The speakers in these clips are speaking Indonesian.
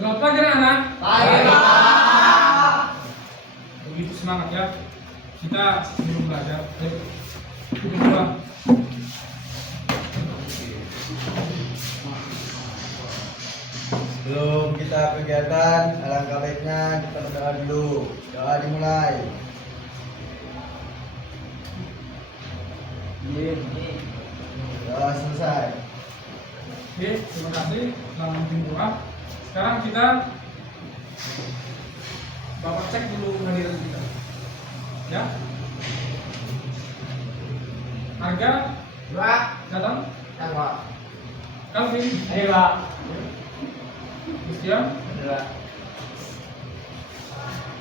Selamat pagi anak-anak. Pagi, Pak. Begitu semangat ya. Kita belum belajar. Ayo. Duduk. Sebelum kita kegiatan, alangkah baiknya kita berdoa dulu. Doa dimulai. Doa selesai. Oke, terima kasih. Selamat memimpin doa. Sekarang kita Bapak cek dulu kehadiran kita. Ya. Harga Pak. datang. Pak. Calvin. Ayo, Pak. Christian. Pak.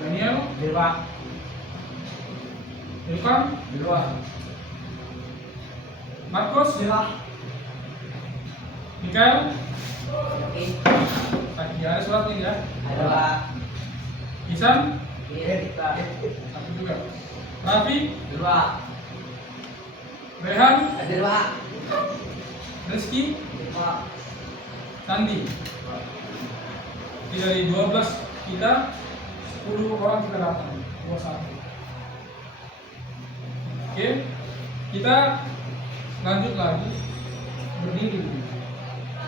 Daniel. Pak. Ilkan. Pak. Marcos. Pak. Mikael. Oke. Tadi ada surat ini ya. Ada, Pak. Isan. Iya, Pak. Satu juga. Raffi. Pak. Rehan. Ada, Pak. Rizky. Pak. Sandi. Jadi dari 12 kita 10 orang kita datang 21. Oke, kita lanjut lagi berdiri dulu.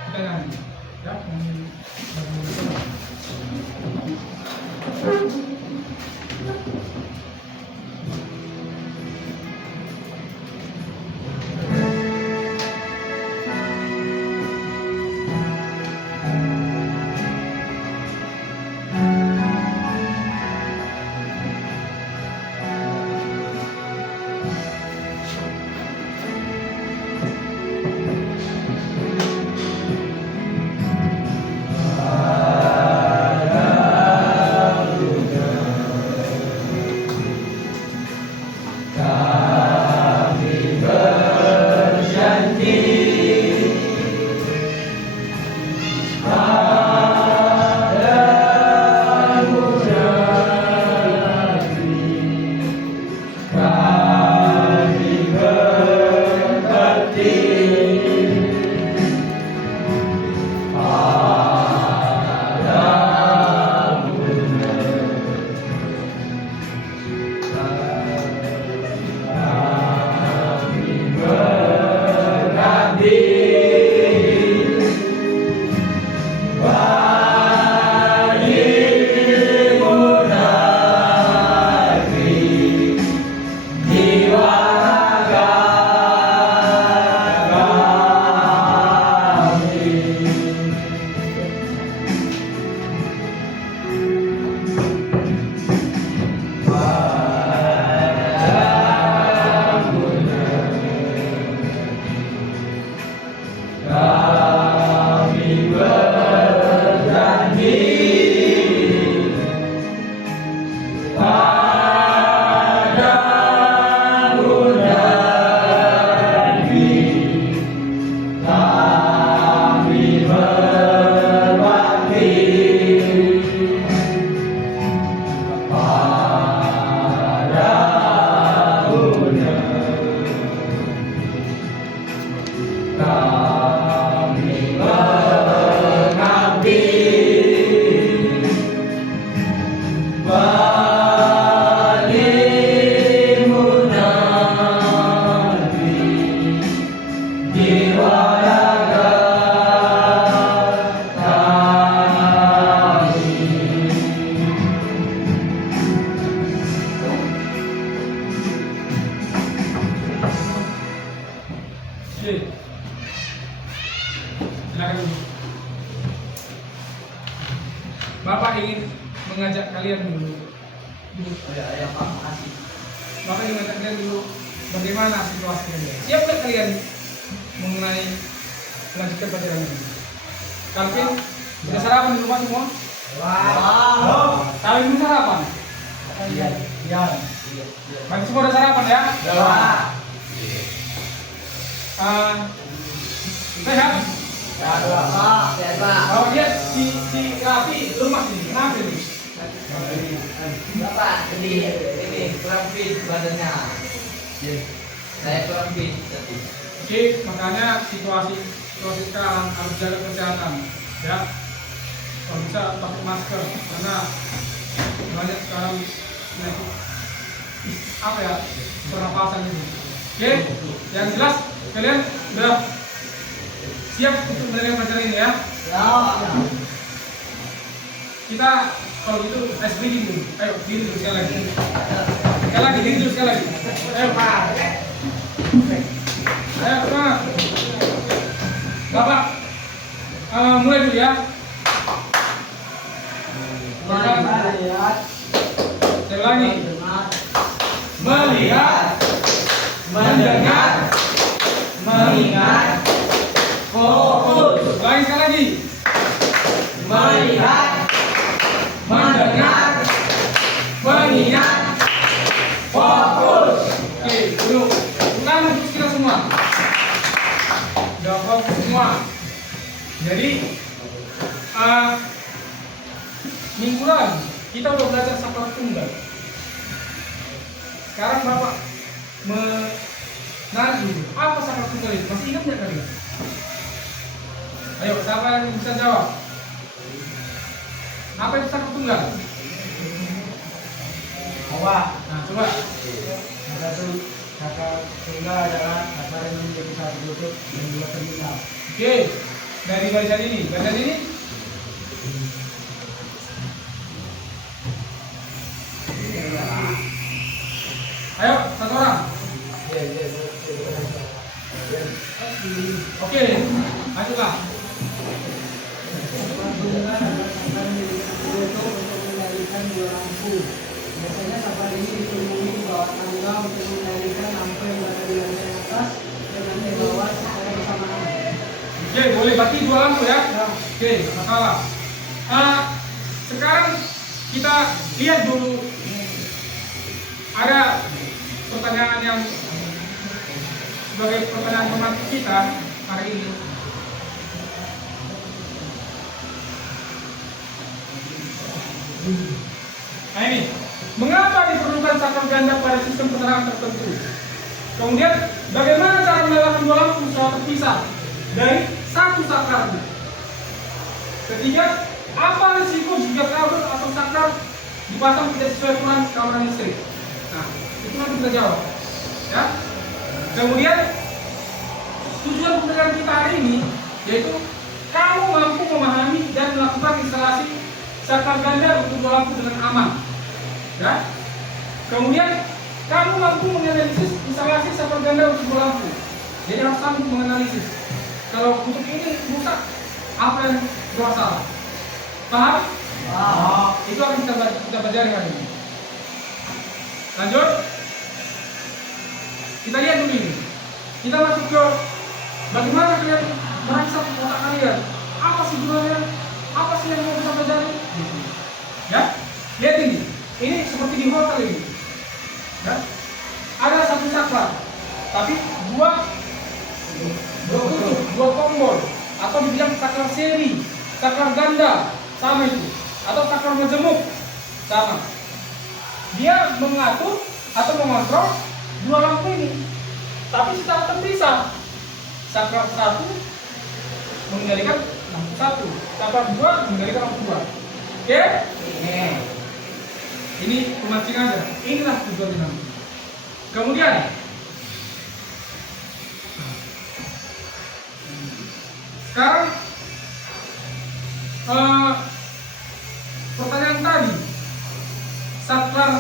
Kita nyanyi ya, nyanyi lagu nasional. Oke. Silakan dulu. Bapak ingin mengajak kalian dulu. Ya, Pak. Makasih. Bapak ingin mengajak kalian dulu bagaimana situasi kalian. Siap nggak kalian mengenai melanjutkan pelajaran ini? Calvin, sudah sarapan di rumah semua? Wow. Kalian belum sarapan? Iya. Iya. Bagi semua udah sarapan ya? Pak. Sehat? Sehat, Pak. Kalau lihat si Raffi lemas ini, kenapa ini? Bapak, ini kurang fit badannya. Saya kurang fit tadi. Oke, makanya situasi sekarang harus jaga kesehatan, ya. Kalau bisa pakai masker karena banyak sekarang penyakit apa ya pernapasan ini. Oke, yang jelas kalian udah siap untuk menerima pelajaran ini ya. Kita kalau gitu ice breathing dulu. Ayo diri dulu sekali lagi. Sekali lagi diri dulu sekali lagi. Ayo Pak. Ayo Pak. Bapak mulai dulu ya. Sekali lagi. Melihat, mendengar, mengingat, fokus. Lagi sekali lagi. Melihat, mendengar, mengingat, fokus. Oke, dulu. Ulang untuk kita semua. Udah fokus semua. Jadi minggu lalu kita udah belajar saklar tunggal. Sekarang Bapak menarik dulu. Apa saklar tunggal itu? Masih ingat nggak kalian? Ayo, siapa yang bisa jawab? Apa itu saklar tunggal? Nah, coba. Saklar tunggal adalah saklar yang menjadi satu lutut dan dua terminal. Oke, dari barisan ini. Barisan ini? Ayo, satu orang. Oke, lanjutlah. Biasanya kapal ini ditumbuhi di bawah tangga untuk mengendalikan lampu yang berada di lantai atas dengan di bawah secara bersamaan. Oke, boleh berarti dua lampu ya. Oke, nggak masalah. Sekarang kita lihat dulu. Ada pertanyaan yang sebagai pertanyaan pemantik kita hari ini. Nah ini, mengapa diperlukan saklar ganda pada sistem penerangan tertentu? Kemudian, bagaimana cara menyalakan dua lampu secara terpisah dari satu saklar? Ketiga, apa risiko jika kabel atau saklar dipasang tidak sesuai ukuran kawanan listrik? Nah, itu nanti kita jawab. Ya. Kemudian, tujuan pembelajaran kita hari ini yaitu kamu mampu memahami dan melakukan instalasi saklar ganda untuk dua lampu dengan aman. Ya. Kemudian kamu mampu menganalisis instalasi saklar ganda untuk dua lampu. Jadi harus mampu menganalisis. Kalau untuk ini rusak, apa yang bermasalah? Paham? Itu akan kita pelajari hari ini. Lanjut. Kita lihat dulu ini. Kita masuk ke bagaimana kalian merangsang otak kalian. Apa sih gunanya? Apa sih yang mau kita pelajari? Ya, lihat ini. Ini seperti di hotel ini. Ya, ada satu saklar, tapi dua kutub, dua tombol, atau dibilang saklar seri, saklar ganda, sama itu, atau saklar majemuk, sama. Dia mengatur atau mengontrol dua lampu ini, tapi secara terpisah. Saklar satu mengendalikan lampu satu, saklar dua mengendalikan lampu dua. Oke? Ini pemancing aja. Inilah tujuannya nanti. Kemudian sekarang pertanyaan tadi, saklar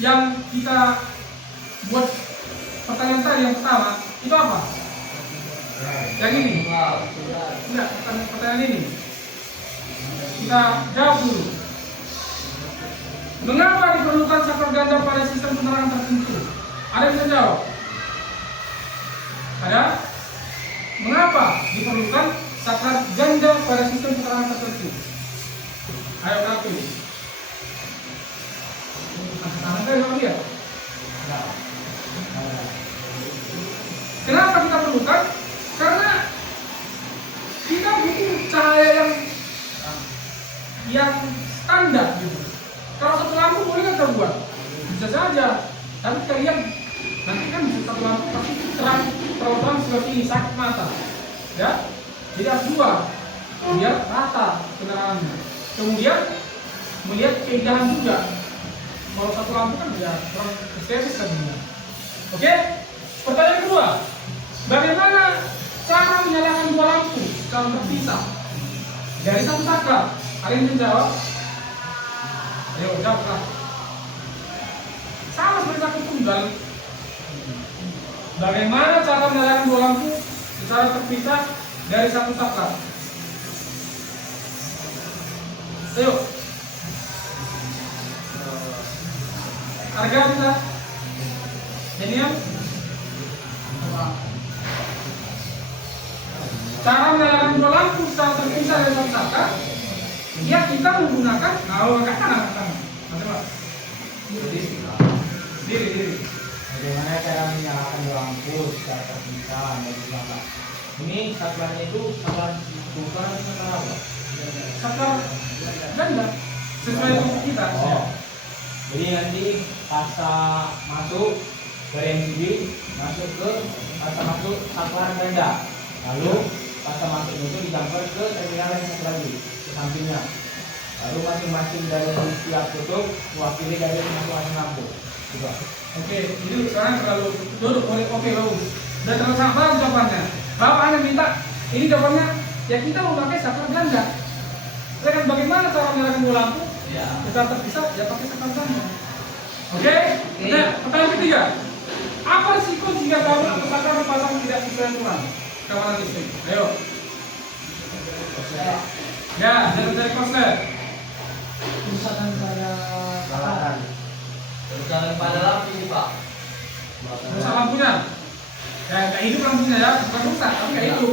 yang kita buat pertanyaan tadi yang pertama itu apa? Yang ini? Enggak, pertanyaan ini. Kita jawab dulu. Mengapa diperlukan saklar ganda pada sistem penerangan tertentu? Ada yang bisa jawab? Ada? Mengapa diperlukan saklar ganda pada sistem penerangan tertentu? Ayo kaku. Tangan saya nggak lihat. Kenapa kita perlukan? Karena kita butuh cahaya yang standar gitu. Kalau satu lampu boleh kan kita buat, bisa saja. Tapi kalian nanti kan bisa satu lampu pasti terang, terlalu terang seperti ini, sakit mata. Ya, jadi harus dua, biar rata penerangannya. kemudian melihat keindahan juga. Kalau satu lampu kan ya kurang estetis tadinya. Oke, pertanyaan kedua, bagaimana cara menyalakan dua lampu secara terpisah dari satu saklar? Ada yang menjawab? Ayo jawablah. Sama seperti satu tunggal. Bagaimana cara menyalakan dua lampu secara terpisah dari satu saklar? Ayo. Harga kita. Ini ya. Cara menyalakan dua lampu secara terpisah dari satu saklar, ya kita menggunakan angkat tangan. Coba. Diri. Bagaimana cara menyalakan lampu secara terpisah dari saklar? Ini saklarnya itu saklar bukan saklar apa? Saklar ganda sesuai dengan kita. Oh. Jadi nanti pas masuk ke MCB masuk ke pas masuk saklar ganda. Lalu pas masuk itu digambar ke terminal yang satu lagi ke sampingnya. Lalu masing-masing dari setiap kutub mewakili dari masing-masing lampu. Coba. Oke, ini sekarang terlalu duduk. Oke, bagus. Dan terlalu sabar jawabannya. Bapak hanya minta ini jawabannya. Ya kita memakai saklar ganda. Dengan bagaimana cara menyalakan dua lampu? Ya. Kita terpisah, ya pakai saklar ganda. Oke. Nah, pertanyaan ketiga. Apa risiko jika kabel atau saklar dipasang tidak sesuai aturan keamanan listrik? Ayo. Ya, jangan cari korslet. Kerusakan pada Salahkan. Kerusakan pada lampu ini Pak. Rusak lampunya. Ya, nggak hidup lampunya ya, bukan rusak, tapi nggak hidup.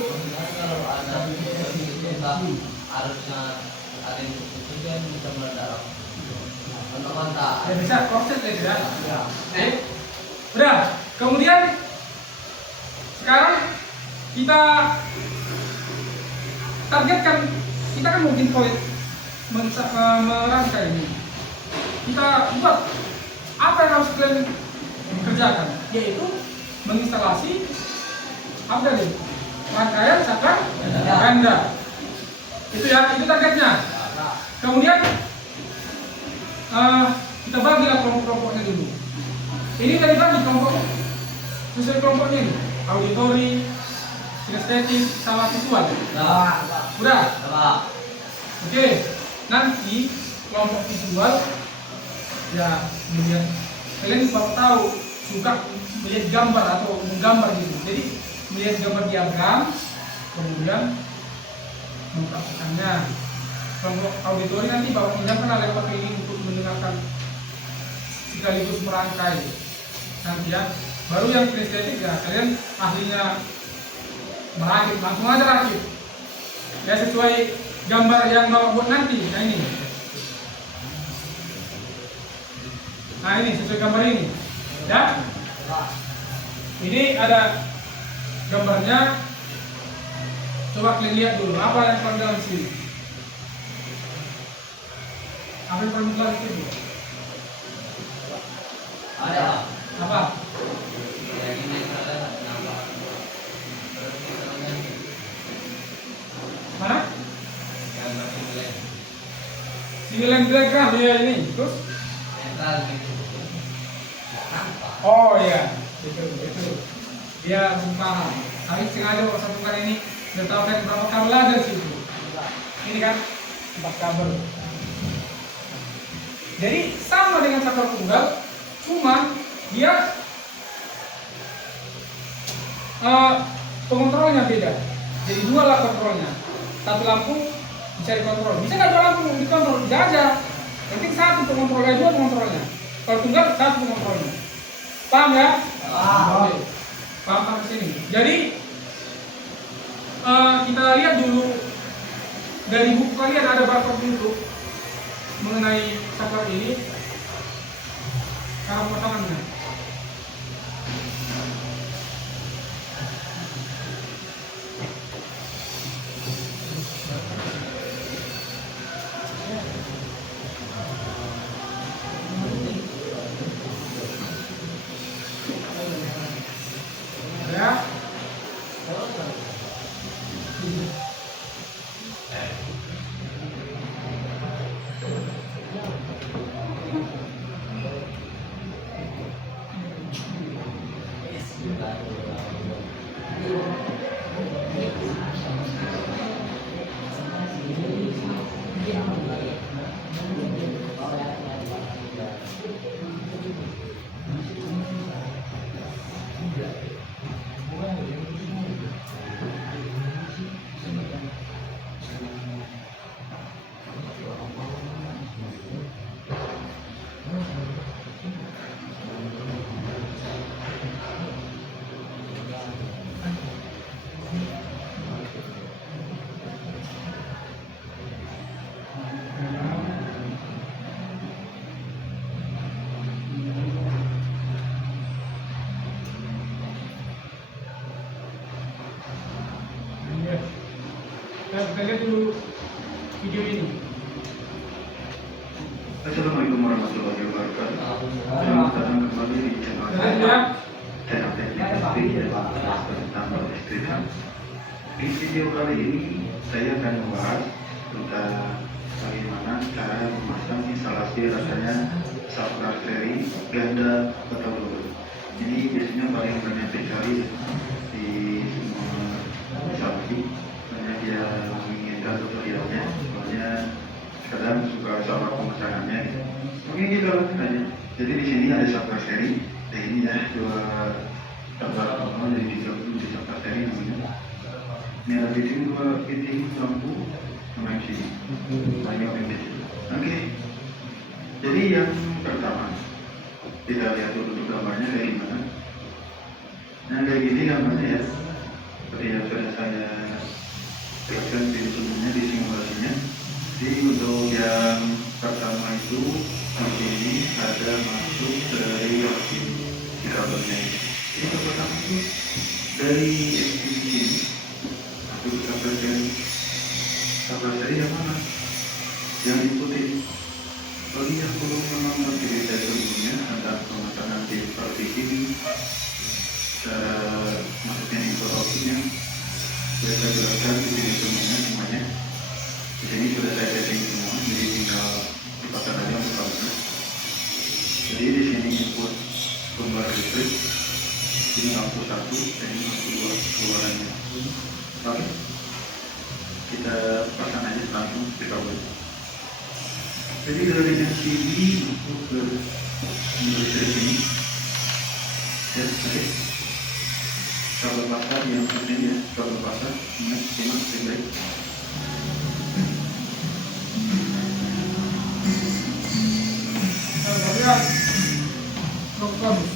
Kalau ada itu enggak harusnya ada yang itu kan bisa meledak. Kontak-kontak. Ya bisa korslet ya tidak? Ya. Oke. Udah. Kemudian sekarang kita targetkan, kita kan mau bikin proyek merangkai ini. Kita buat apa yang harus kalian kerjakan, yaitu menginstalasi apa tadi? Rangkaian saklar ganda. Itu ya, itu targetnya. Kemudian kita bagilah kelompok-kelompoknya dulu. Ini tadi bagi kelompok sesuai kelompoknya ini. Auditori, kinestetik, sama visual. Udah. Oke. Nanti kelompok visual ya kemudian kalian baru tahu suka melihat gambar atau menggambar gitu. Jadi melihat gambar diagram, kemudian mempraktikannya. Kelompok auditori nanti bapak pinjamkan lewat ini untuk mendengarkan sekaligus merangkai. Nanti ya, baru yang kinestetik ya kalian ahlinya merakit, langsung aja rakit. Ya sesuai gambar yang bapak buat nanti. Nah ini. Nah ini sesuai gambar ini. Ya. Ini ada gambarnya. Coba kalian lihat dulu apa yang paling dalam sini. Apa yang paling dalam sini? Ada. Apa? Ya ini ada nama. Mana? Gambar ini. Single diagram ya ini. Terus? Netral gitu. Nampak. Oh iya, itu. Dia paham. Kami sengaja waktu satukan ini udah tahu kan berapa kabel ada di situ. Ini kan 4 kabel. Jadi sama dengan saklar tunggal, cuma dia pengontrolnya beda. Jadi 2 lah kontrolnya. Satu lampu bisa dikontrol. Bisa nggak 2 lampu dikontrol? Bisa aja. Penting 1 pengontrolnya, 2 pengontrolnya. Kalau tunggal 1 pengontrolnya. Paham ya? Oke. Paham sampai sini. Jadi kita lihat dulu dari buku kalian ada berapa bentuk mengenai saklar ini. Cara pemasangannya. Ya. Kita lihat dulu video ini. Assalamualaikum warahmatullahi wabarakatuh. Selamat datang kembali di channel Kalian saya, lihat, channel Teknik SD tentang listrik. Di video kali ini saya akan membahas tentang bagaimana cara memasang instalasi rasanya subwoofer seri ganda atau double. Ini biasanya paling banyak dicari di semua instalasi karena dia menginginkan tutorialnya, soalnya kadang suka sama pemasangannya gitu. Oke, kita langsung aja. Jadi di sini ada subwoofer seri. Nah ini ya dua subwoofer jadi di subwoofer seri namanya. Ini ada di sini dua fitting lampu sama yang sini. Banyak yang di sini. Oke. Jadi yang pertama kita lihat dulu gambarnya kayak gimana. Nah kayak gini gambarnya ya. Seperti yang sudah saya jelaskan di sebelumnya di simulasinya. Jadi untuk yang pertama itu di sini ada masuk dari di kabelnya. Ini yang pertama itu dari sini masuk ke kabel dari yang mana? Yang ikuti. Bagi yang belum menonton video saya sebelumnya tentang pemasangan di seperti ini, cara masuknya info optiknya sudah saya jelaskan di video sebelumnya semuanya. Di sini sudah saya setting semua, jadi tinggal dipasang aja untuk kabelnya. Jadi di sini input sumber listrik, ini lampu 1, dan ini lampu 2 keluarannya. Oke, kita pasang aja langsung di kabel. Jadi dari yang sini masuk ke sumber listrik ini, ya, oke. Kabel pasar yang penting ya, kabel pasar, ingat, simak baik-baik. lihat, bagus.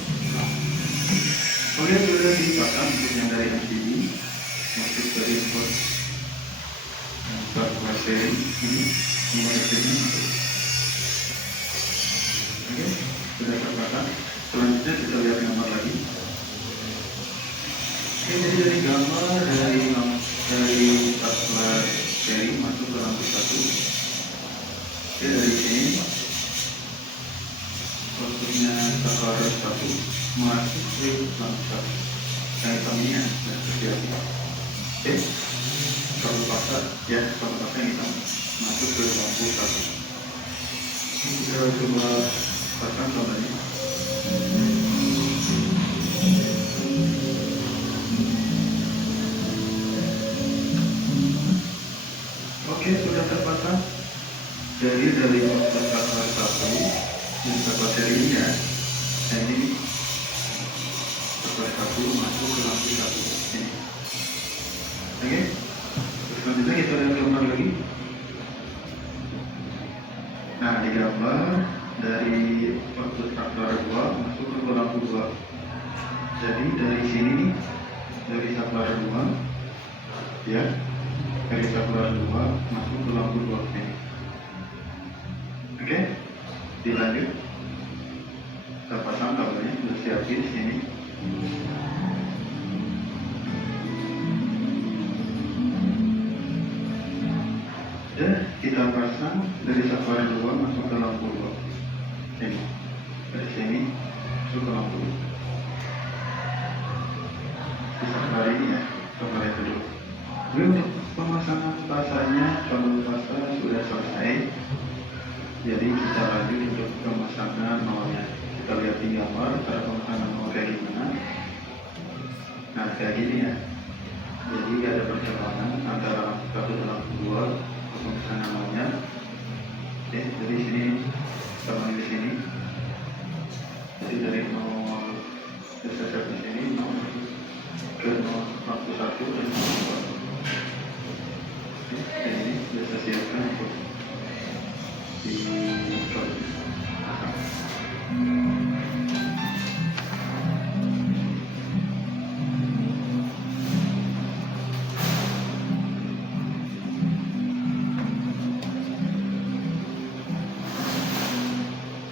Oke, sudah dipasang untuk yang dari MCB masuk ke input subwoofer seri ini, semua listriknya masuk. Oke, sudah terpasang. Selanjutnya kita lihat gambar lagi. Oke, jadi dari gambar dari subwoofer seri masuk ke lampu 1. Oke, dari sini maksudnya subwoofer 1 masuk ke lampu 1. Saya hitamnya seperti apa? Oke, kabel pasar ya, kabel pasar yang hitam masuk ke lampu 1. Ini kita coba pasang kabelnya. Oke, sudah terpasang. Jadi dari output subwoofer 1 dan subwoofer serinya, dan ini subwoofer 1 masuk ke lampu 1 ini. Oke, terus selanjutnya kita lihat gambar lagi. Nah, di gambar dari output subwoofer 2 masuk ke lampu 2. Jadi dari sini nih, dari subwoofer 2 ya, dari subwoofer 2 masuk ke lampu 2 ini. Oke, dilanjut. Kita pasang kabelnya, sudah siapin di sini. Dan kita pasang dari subwoofer 2 masuk ke lampu 2. Ini, dari sini masuk ke lampu 2. Bisa kali ini ya, coba lihat dulu. Jadi untuk pemasangan pasarnya, kabel pasar sudah selesai. Jadi kita lanjut untuk pemasangan nolnya. Kita lihat di gambar cara pemasangan nol kayak gimana. Nah kayak gini ya. Jadi ada perjalanan antara lampu 1 dan lampu 2 untuk pemasangan nolnya. Oke, jadi sini sama di sini. Jadi dari 0 ke sini 0 ke 0 lampu 1 dan lampu 2. Oke, ini sudah saya siapkan untuk di kabel.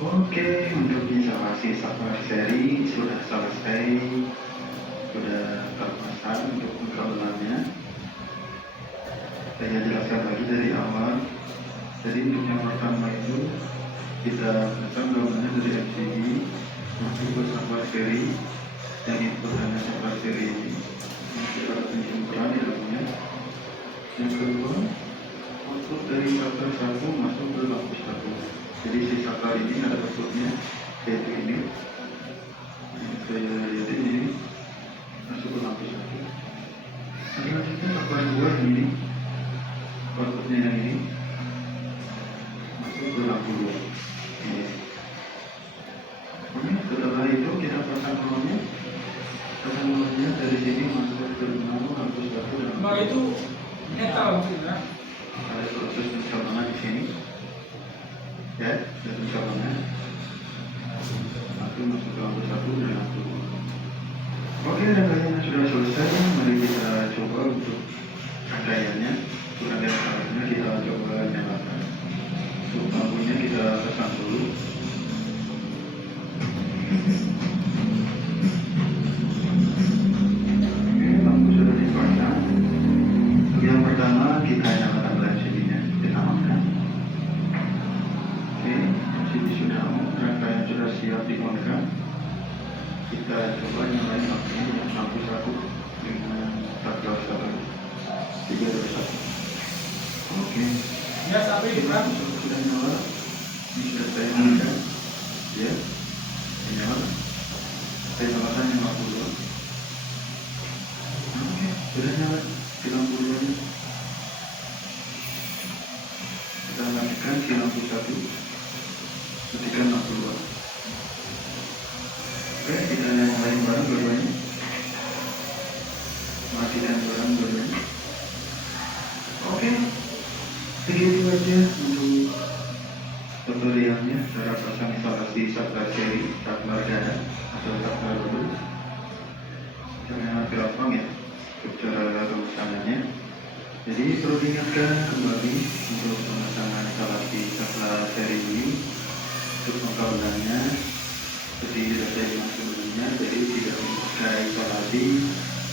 Oke, untuk instalasi subwoofer seri sudah selesai, sudah terpasang untuk pengkabelannya. Saya jelaskan lagi dari awal. Jadi untuk yang pertama itu kita datang bangunnya dari MCB masuk ke sampah seri, yang input hanya sampah seri ini. Kita penyimpan di dalamnya. Yang kedua, output dari saklar 1 masuk ke lampu 1. Jadi si saklar ini ada outputnya, yaitu ini. Yang saya lihat ini masuk ke lampu 1. Selanjutnya saklar 2 ini, outputnya yang ini masuk ke lampu 2. Ini. Kemudian setelah itu kita pasang kolomnya. Pasang kolomnya dari sini masuk ke terminal lampu 1 dan Nah itu netral maksudnya. ada proses pencabangan di sini, ya, ada pencabangan. Satu masuk ke lampu 1 dan lampu 2. Oke, rangkaiannya sudah selesai. Mari kita coba untuk rangkaiannya. Untuk rangkaiannya kita coba nyalakan. Untuk lampunya kita pasang dulu. Oke, lampu sudah dipasang. Untuk yang pertama kita nyalakan LCD-nya, kita makan. Oke, LCD sudah on, rangkaian sudah siap dikonkan. Kita coba nyalain lampunya, lampu 1 dengan taklar 1, 3, 2, 1. Oke, Ya sampai di depan. sudah nyala. Ini sudah saya nyalakan. Ya, saya nyala. Saya nyalakan yang lampu 2. Oke, sudah nyala di lampu 2 nya. Kita lanjutkan si lampu 1. Matikan lampu 2. Oke, kita nyalain bareng dua-duanya. Matikan bareng dua-duanya. Oke, segitu aja untuk tutorialnya cara pasang instalasi saklar seri, saklar ganda atau saklar dulu. Caranya gampang ya untuk cara pemasangannya. Jadi perlu diingatkan kembali untuk pemasangan instalasi saklar seri ini untuk pengkabelannya seperti sudah saya bilang sebelumnya. Jadi tidak memakai instalasi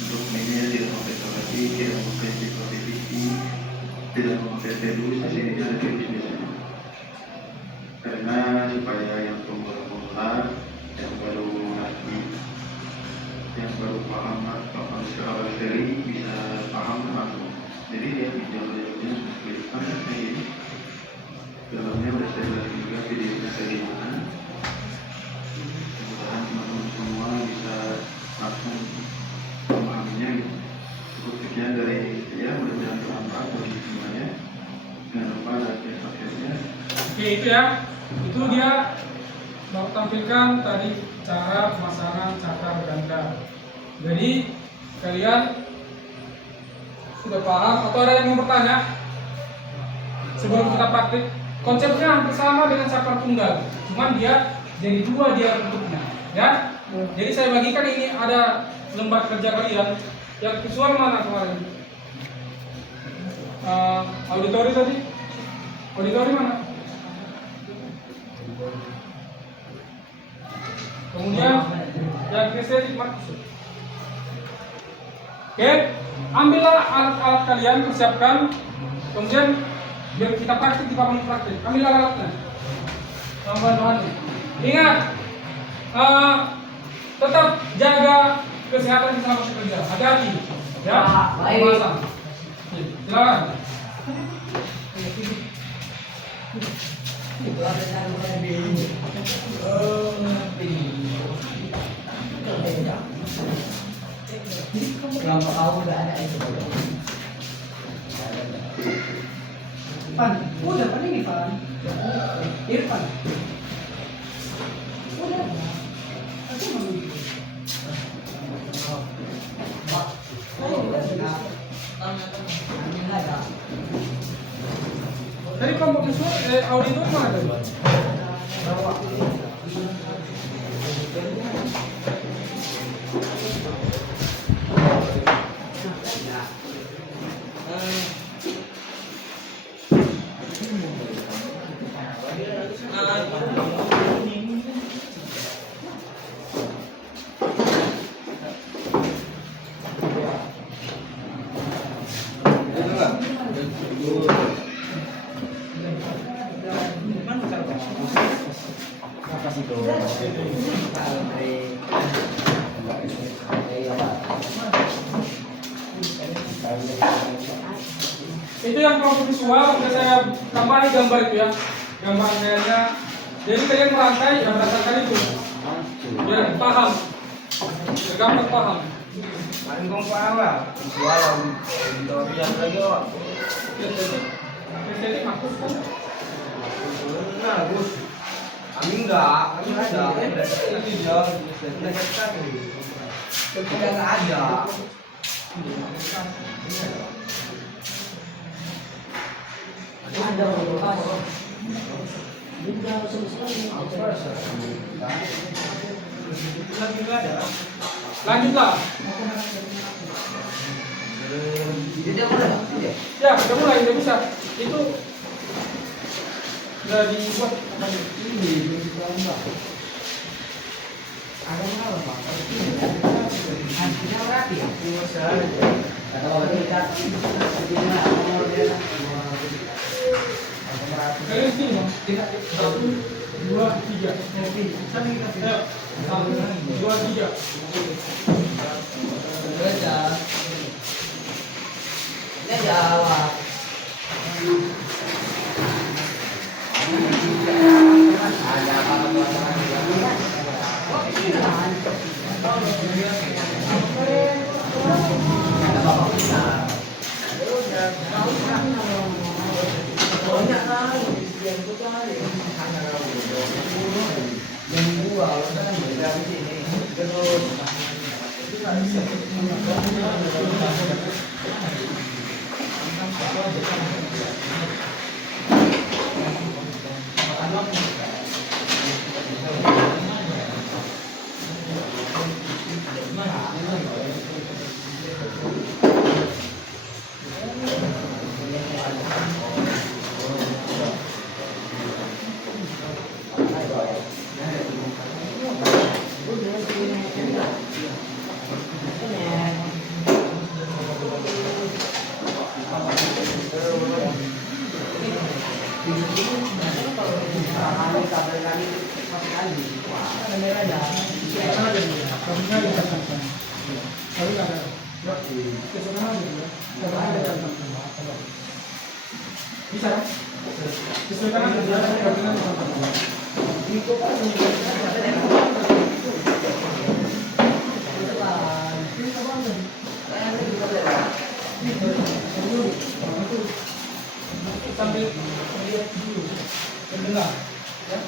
untuk media, tidak memakai instalasi, tidak memakai PVC, tidak memakai terus. Di sini ada terus biasanya. Karena supaya yang pemula-pemula yang baru lagi, yang baru paham skala seri bisa paham langsung. Jadi dia jalur-jalurnya seperti kayak ini. Dalamnya sudah saya jelaskan juga videonya dari mana. Mudah-mudahan teman-teman semua bisa langsung memahaminya gitu. Cukup sekian dari saya, mudah-mudahan bermanfaat bagi semuanya. Jangan lupa like dan subscribe-nya. Oke itu ya. Itu dia mau tampilkan tadi cara pemasangan saklar ganda. Jadi kalian sudah paham atau ada yang mau bertanya sebelum kita praktik? Konsepnya hampir sama dengan saklar tunggal, cuman dia jadi dua dia bentuknya, ya. Jadi saya bagikan ini ada lembar kerja kalian. Yang visual mana kemarin? Auditori tadi? Auditori mana? Kemudian yang kristenik maksud. Oke, ambillah alat-alat kalian, persiapkan. Kemudian biar kita praktik di papan praktik. Ambillah alatnya, bahan-bahannya. Ingat, tetap jaga kesehatan kita masuk kerja. Hati-hati, ya. Baik. Silakan. Kenapa kau udah ada itu? Pan, udah pan ini pan. Irfan. Udah. Aku mau gitu. Oh, udah sudah. Tadi kelompok visual, auditor mana tadi? Itu yang kelompok visual, udah saya tambahin gambar itu ya, gambar kayaknya. Jadi kalian merangkai dan berdasarkan itu, biar paham, gampang paham. Paling kong paham visual editorial lagi kok. Estetik maksud kan? Nah, Gus. Kami enggak ada. Ini dia, udah sekali. Ketika enggak ada. Ada bekas. Benda selesai. Lanjutlah. Jadi apa dah? Ya, udah mulai, udah bisa. Itu udah dibuat apa ini? Ada nggak Pak? Hasilnya berarti ya? Kalau kita Kalian sini, Bang. Satu, dua, tiga. Ayo. Satu, dua, tiga. Ini jawab. Ada banyak kali yang kali yang dua kan dari sini terus Bisa kan? Sesuaikan aja dengan sambil melihat dulu mendengar ya.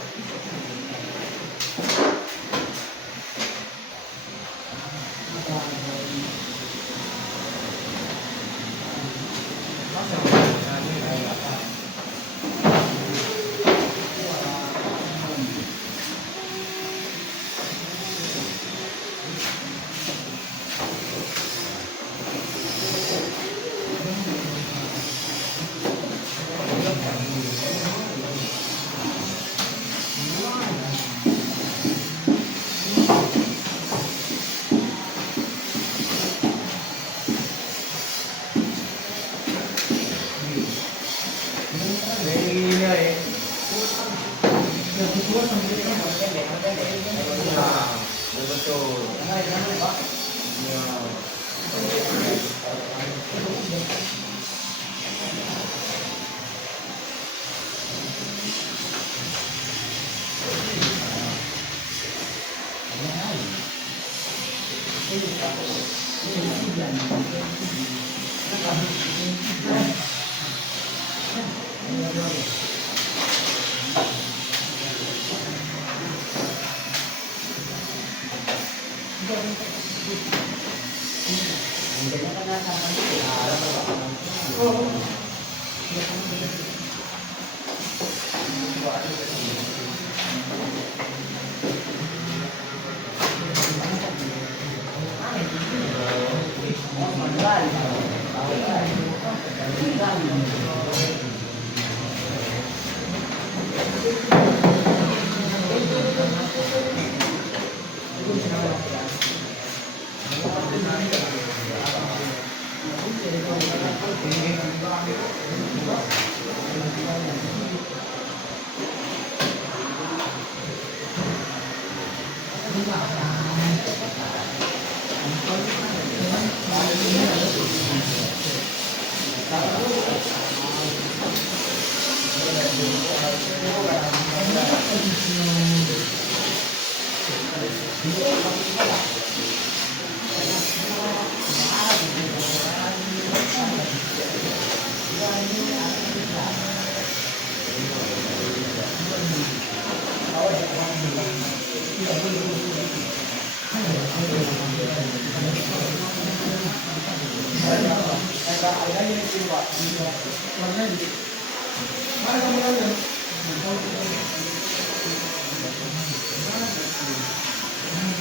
Mana kamu ada?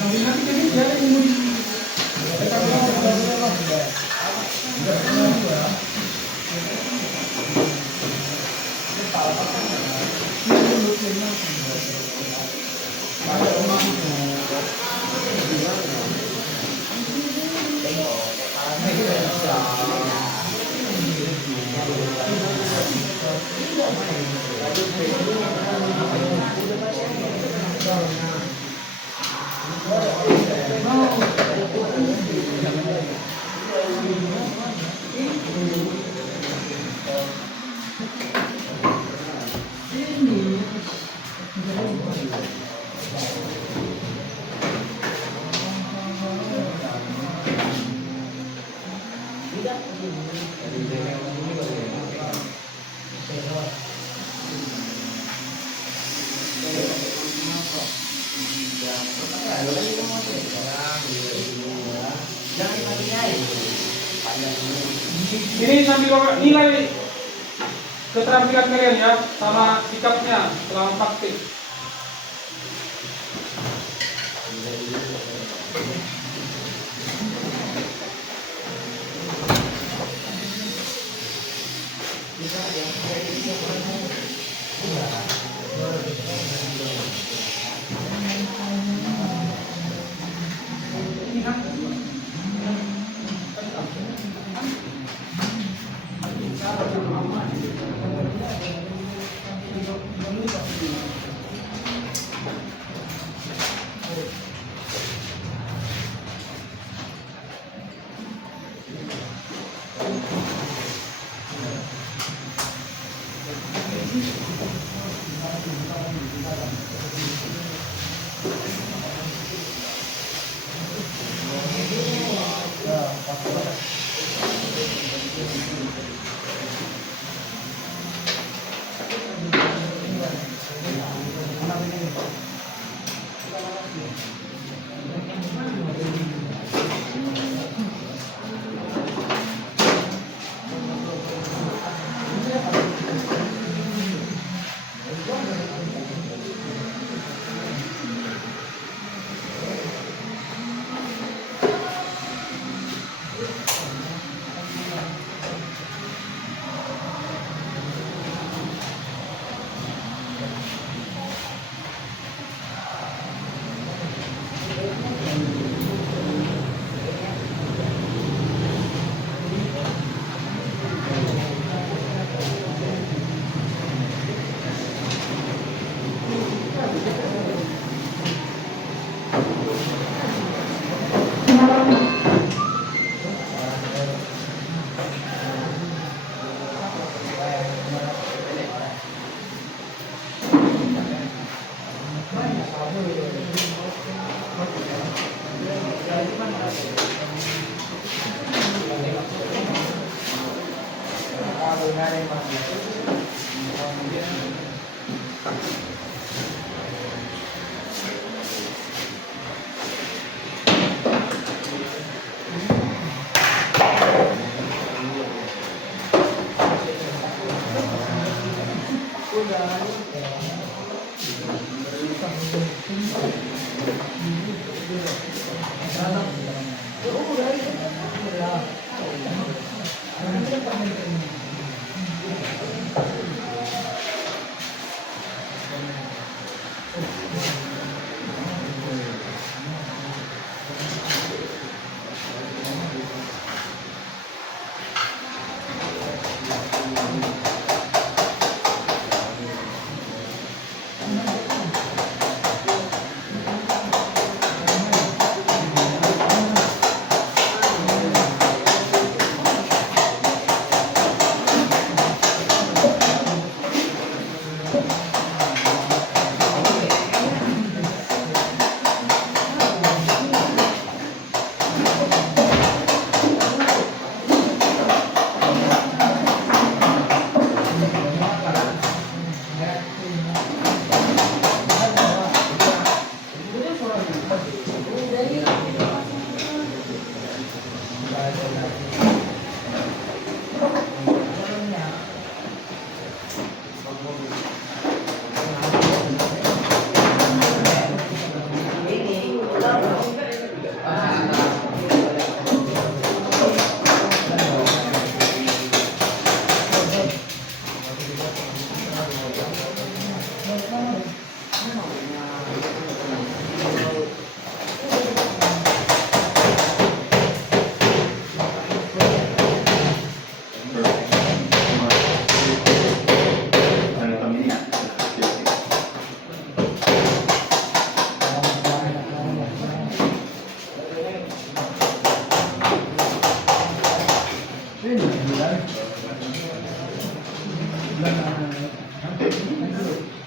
Sambil nanti jadi dia yang mau di. Ini sambil bapak nilai keterampilan kalian ya, sama sikapnya selama praktik.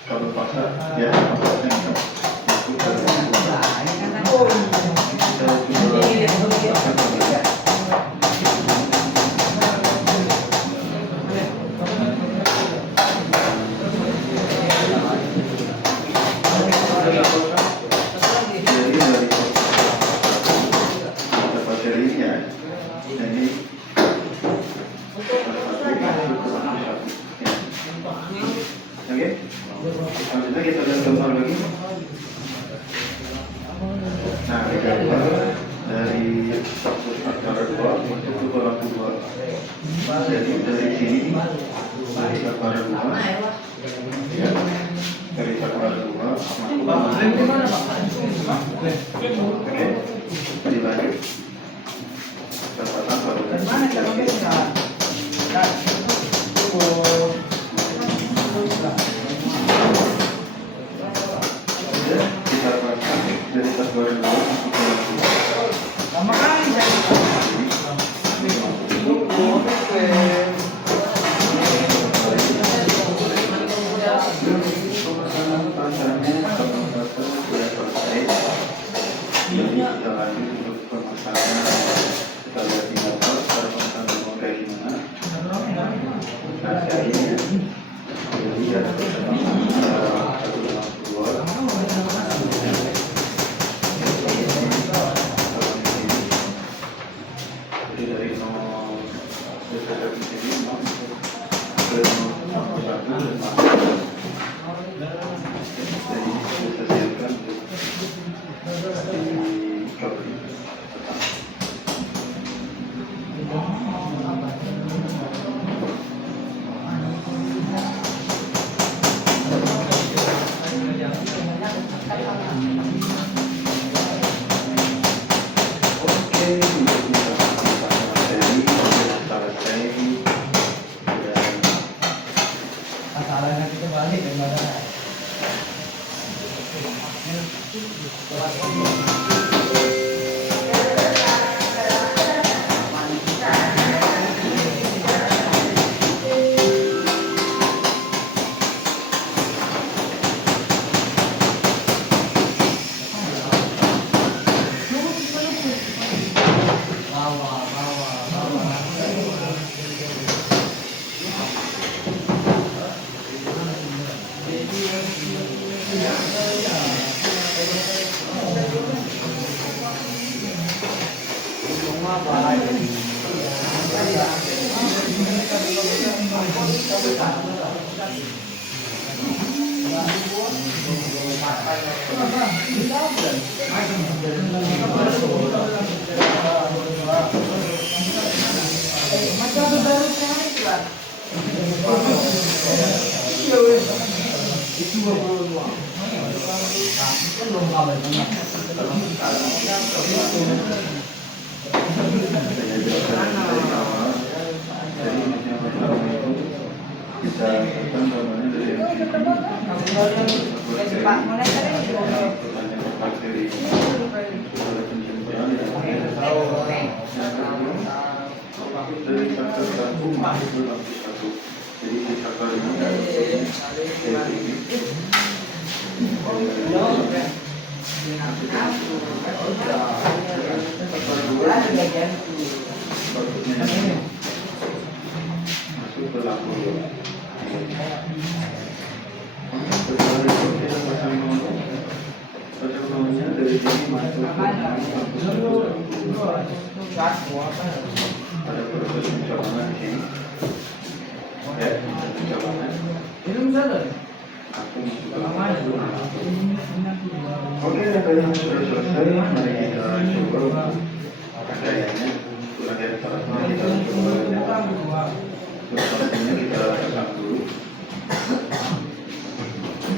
Kalau paksa, ya. Oke, selanjutnya kita lihat gambar lagi. Nah, gambar dari status acara 2 itu berlaku 2. Jadi dari sini dari acara 2, ya, dari acara 2 oke, dilanjut. Catatan baru. Kita baca dari acara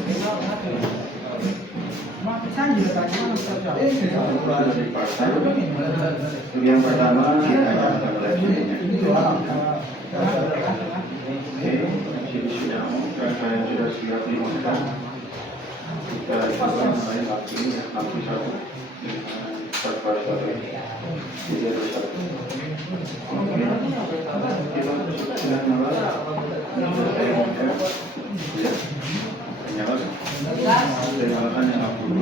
1 sudah dipasang. Untuk yang pertama kita akan reaksinya. Oke, sini sudah kalian sudah siap dimakan. Kita coba mulai lagi lampu satu dengan server satu tidak ada satu. Oke, kita sudah nyala. Saya nyala. Saya nyalakan yang lampu dulu.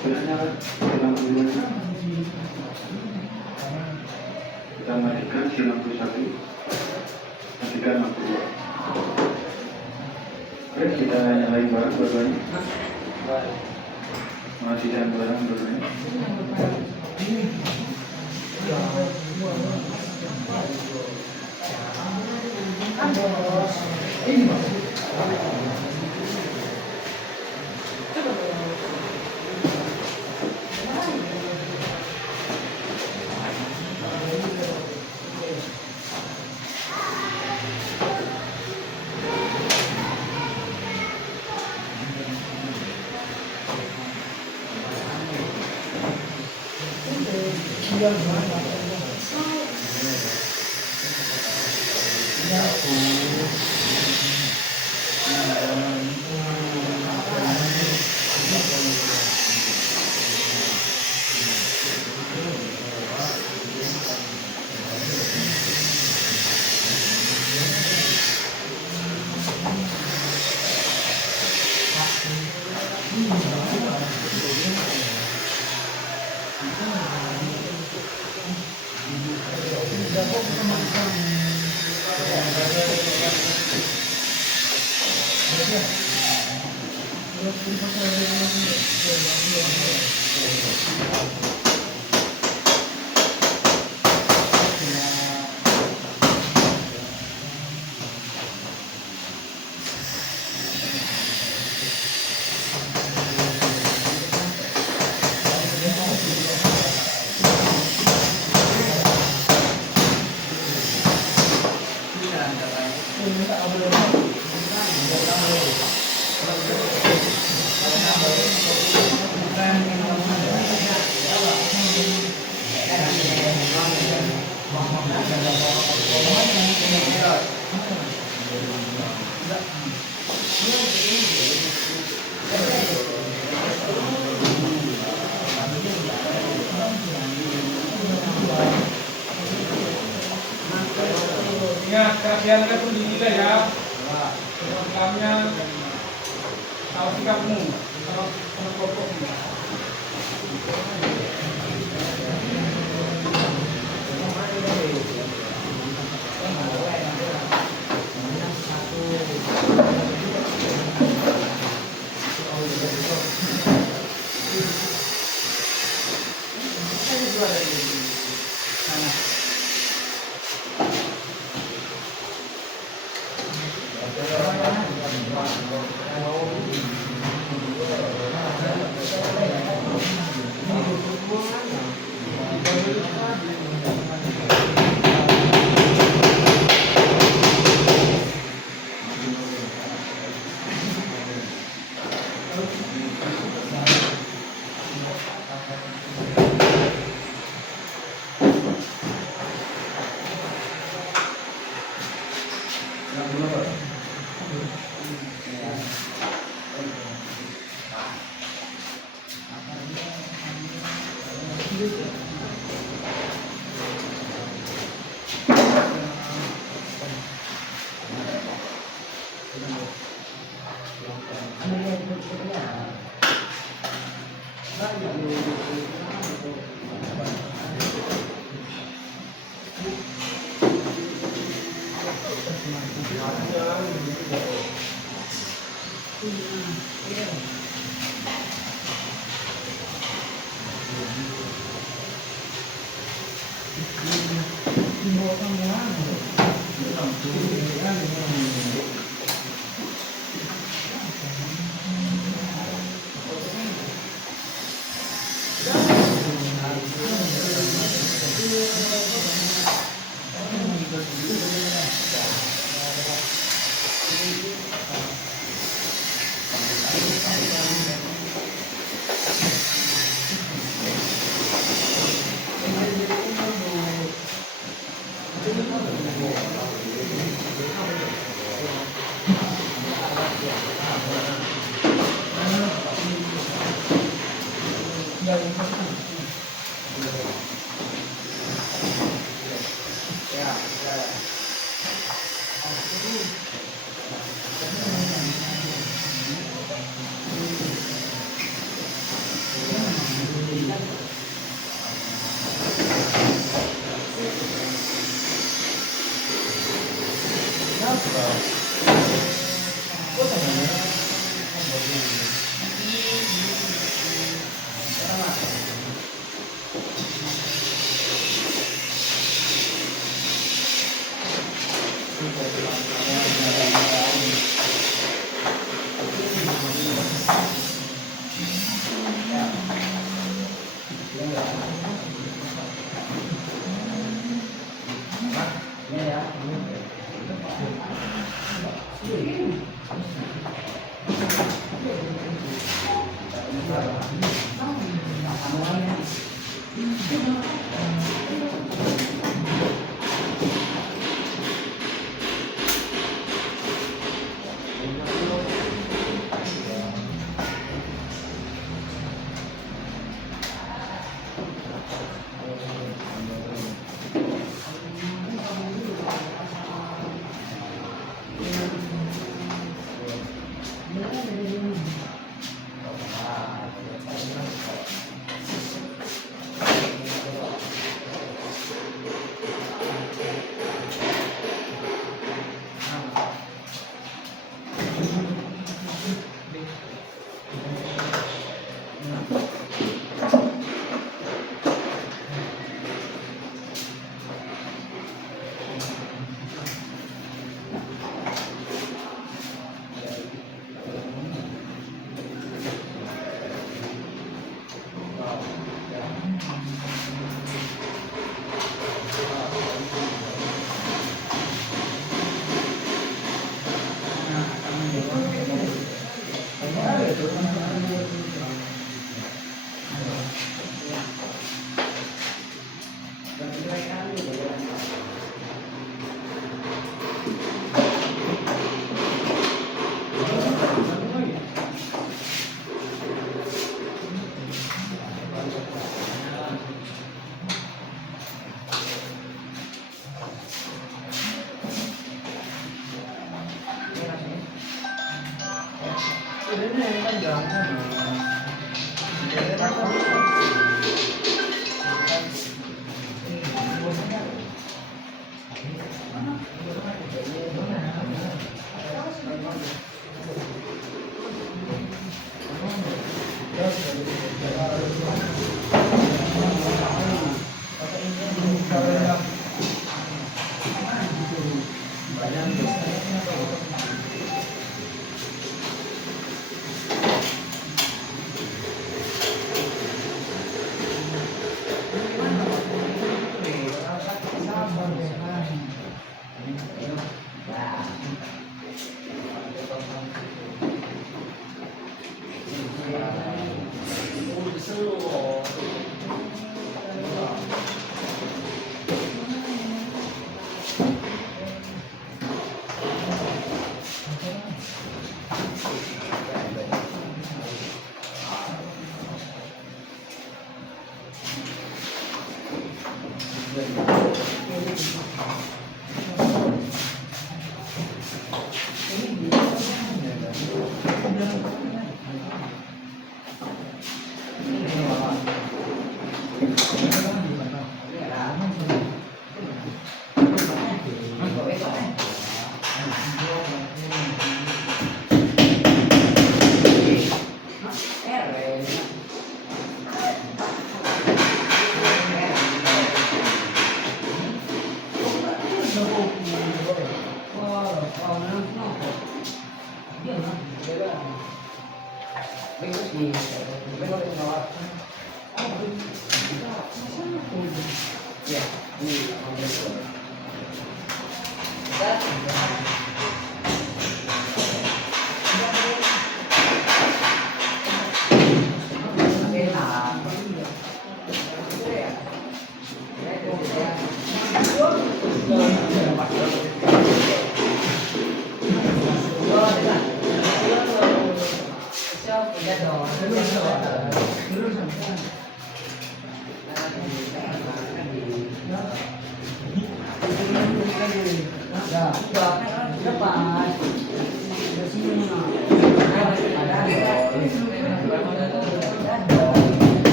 Sudah nyala. Lampu dulu. Kita matikan si lampu satu. Matikan lampu dua. Oke, kita nyalain barang dua-duanya. Matikan barang dua-duanya. Ingat, kehati-hatian pun dinilai ya. Programnya tahu sikapmu, tahu pokoknya.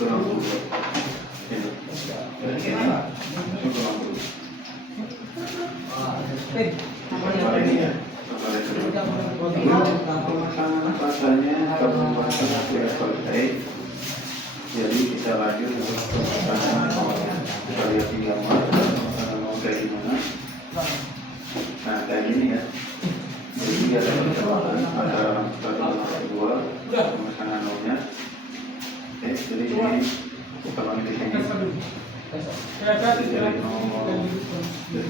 Kurang dulu. Kemarin ya, pemasangan rasanya pembahasan sudah selesai. Jadi kita lanjut karena kita lihat di gambar mau kayak gimana. Nah kayak gini ya. Jadi ada pertemuan ada satu dua pemasangan nolnya. Jadi ini pertemuan di sini. Dari nol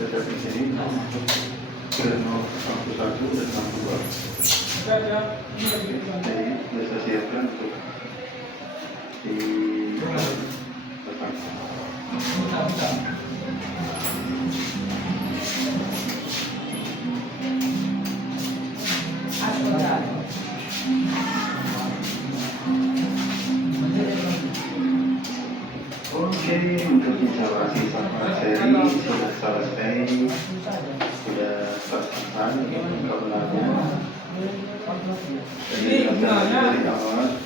dari sini ke nol sampai satu dan sampai dua. Jadi bisa siapkan untuk di Oke, untuk instalasi sama seri sudah selesai, sudah terpasang kabelnya. Jadi gunanya dari awal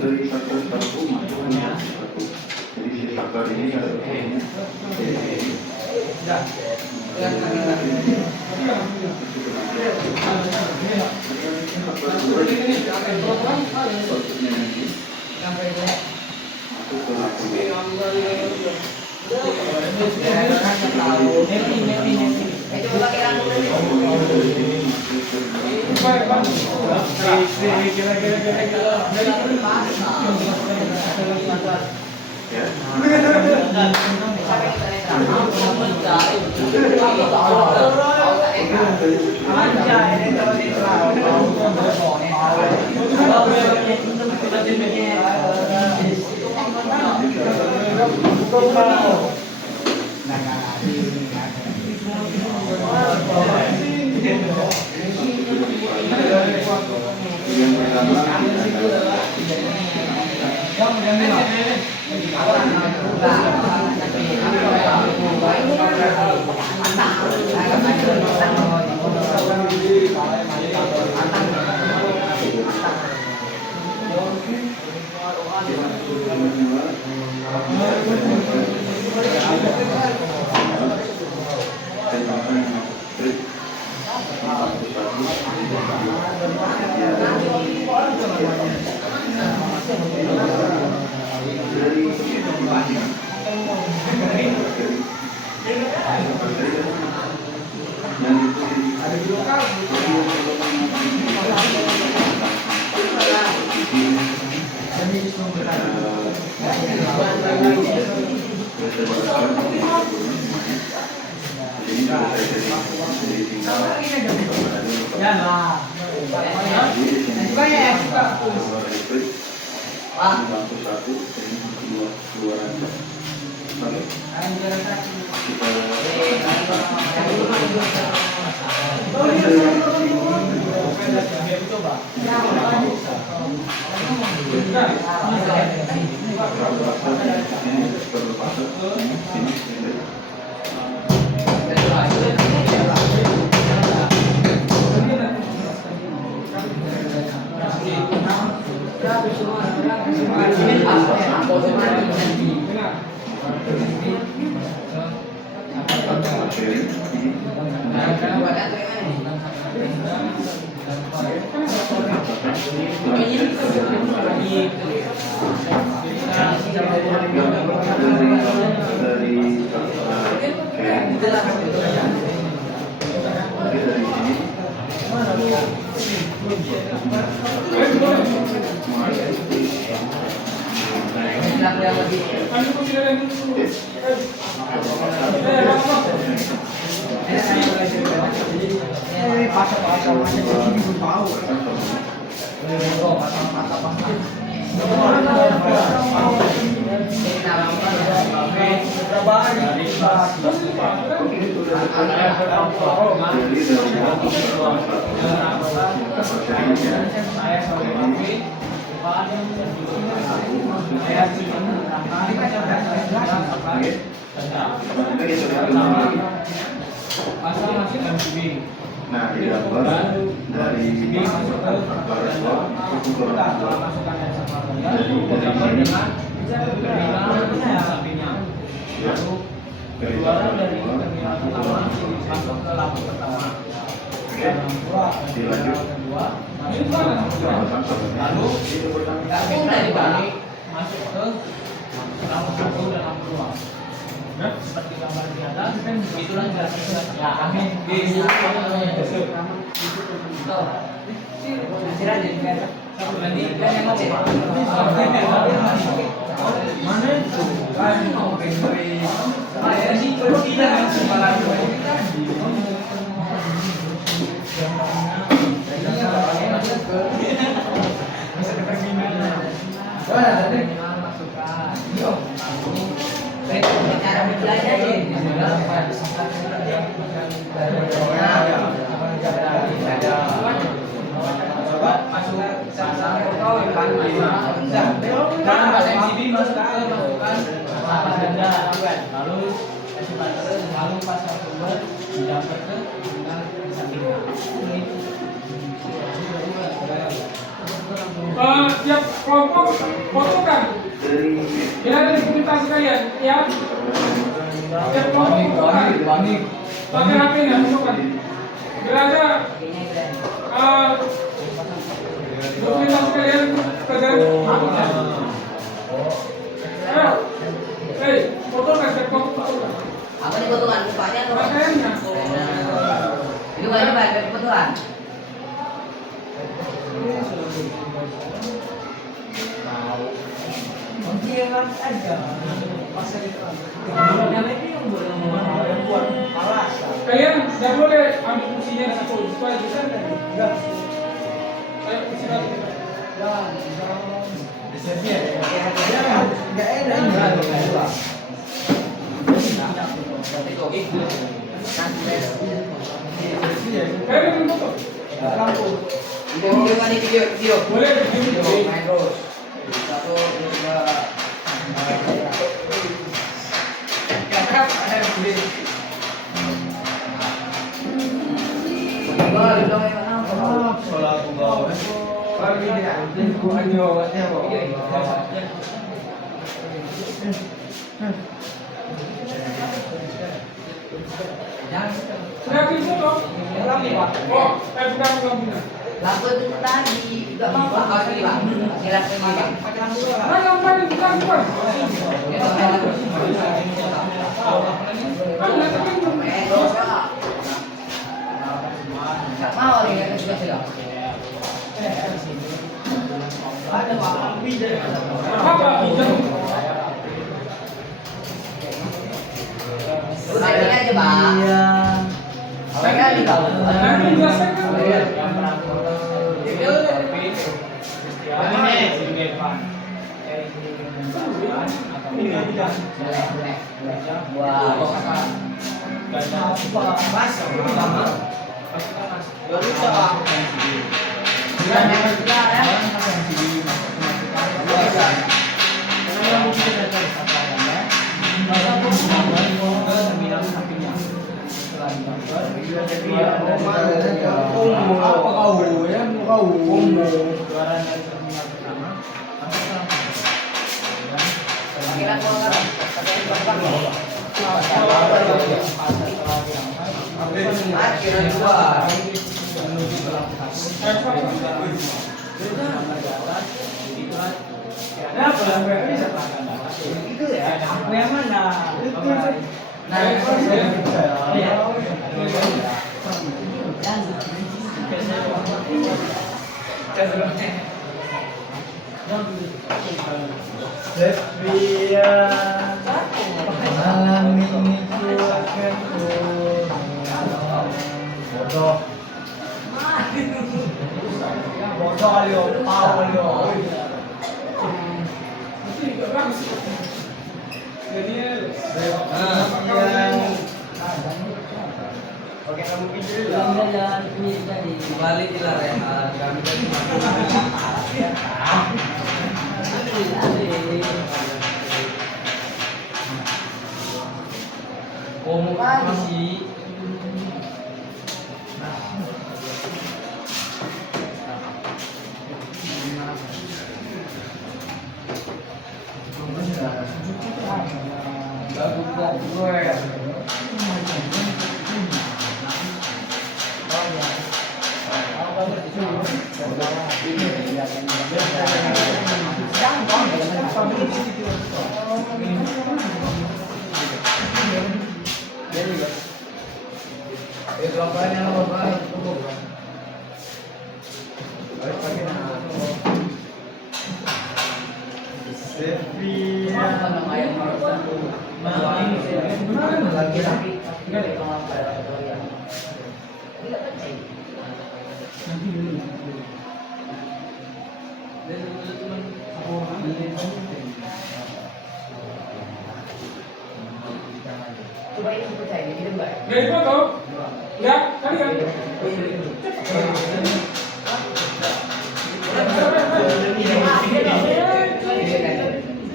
dari satu masuk satu. Jadi si faktor ini ada yang materi Anu kok tidak ada dulu. Nah, di atas dari masuk ke lampu 1 dan lampu 2. Seperti gambar di atas, itulah jelas-jelas. Ya, amin. Lalu pasang sumber dijamper ke sampingnya. Tiap kelompok fotokan. Bila ada dokumentasi kalian, ya. Tiap kelompok fotokan. Pakai HP-nya fotokan. Bila ada dokumentasi kalian kerjaan. Hei, fotokan tiap kelompok fotokan. Apa nih potongan mukanya atau Pakaiannya. itu banyak banget potongan? Kalian tidak boleh ambil fungsinya di situ supaya bisa enggak. Kayak istirahat. Kalian bikin foto. Video kan video. Boleh bikin Video video. main terus. 1, 2. Sudah bikin foto. Oh, bukan lampunya. Lampu itu tadi juga mau Pak kalau ini Pak. Nyala ke ini. Pakai lampu Pak. Nah, lampunya bukan bukan. Ya pakai lampu. Kan nggak terkenal. Terus Pak. Enggak mau dia juga sudah. Ada Pak. Apa hijau? Naik aja Pak. Iya. Mereka di bawah. Nanti jelaskan kan. Yang Pakai lampu sekarang. Pakai lampu Kira dua. menuju ke lampu satu. Kenapa lampu yang bisa itu ya? Lampu yang mana? Nah, Sepia malam ini ku akan bodoh bodoh alio pau alio oke kamu pikir balik lah Rehan kami tadi mau apa sih? Coba ini percaya ini enggak? Dari foto? Enggak, kalian.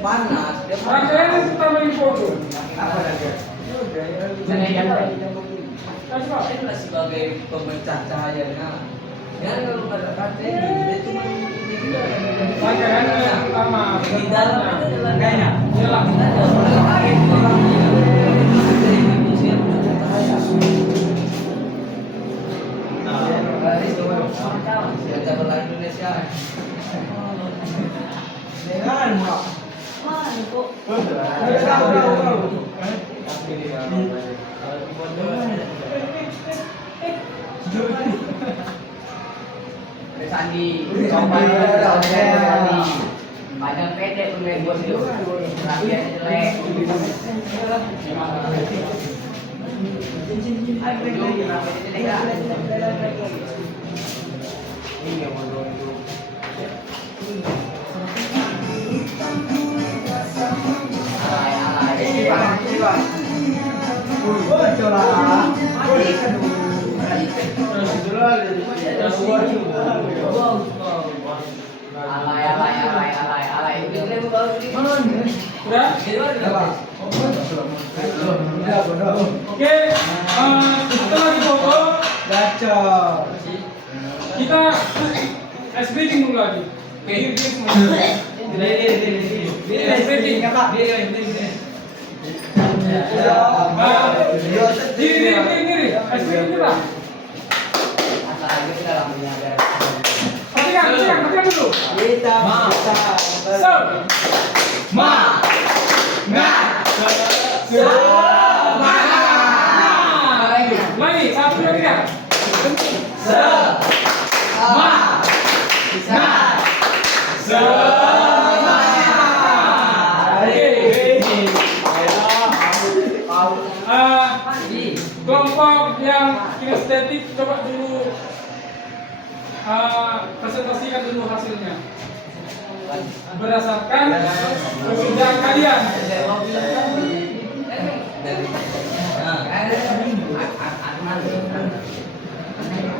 Panas. Kalian yang tambahin foto. Itulah sebagai pemecah cahayanya. Dan kalau pada kata dia cuma Pakaian yang pertama. di dalam itu adalah Kayaknya. Iyalah. kita ada orang lain orangnya. Jadi manusia punya cahaya. Ya cabang Indonesia. Dengan mak. Mana kok? Sandi, Padang pendek pun main bos itu. Rapian jelek. Alay. Udah? Oke, setelah difoto, kita ice breaking dulu lagi. Oke, ice breaking. Diri, ice breaking kita. Perhatikan dulu. Lagi, 1, 2, 3. Kelompok yang kinestetik coba dulu presentasikan dulu hasilnya berdasarkan pekerjaan kalian.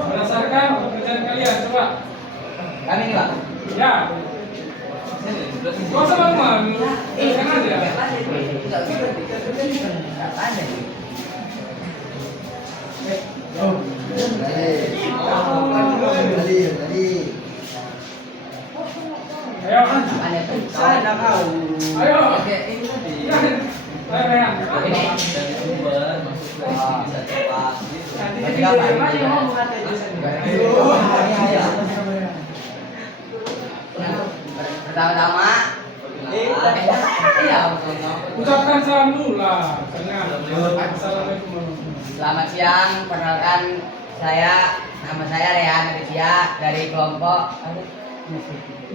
Berdasarkan pekerjaan kalian, coba. Kami ini Pak. Ya. Gak usah lama, tuliskan aja. Ayo. Ayo. Rehan. Ini Nanti apa? Pertama-tama, iya, Ucapkan salam dulu lah. Assalamualaikum. selamat siang. Perkenalkan nama saya Rehan Aditya dari kelompok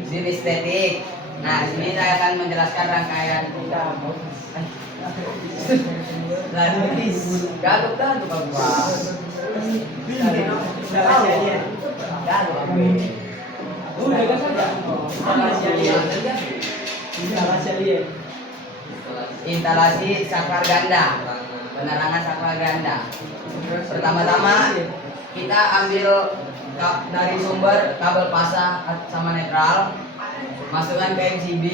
Sinestetik. Nah, di sini saya akan menjelaskan rangkaian Galuk Pak gua. Instalasi saklar ganda, penerangan saklar ganda. Pertama-tama kita ambil dari sumber kabel pasang sama netral, masukkan ke MCB.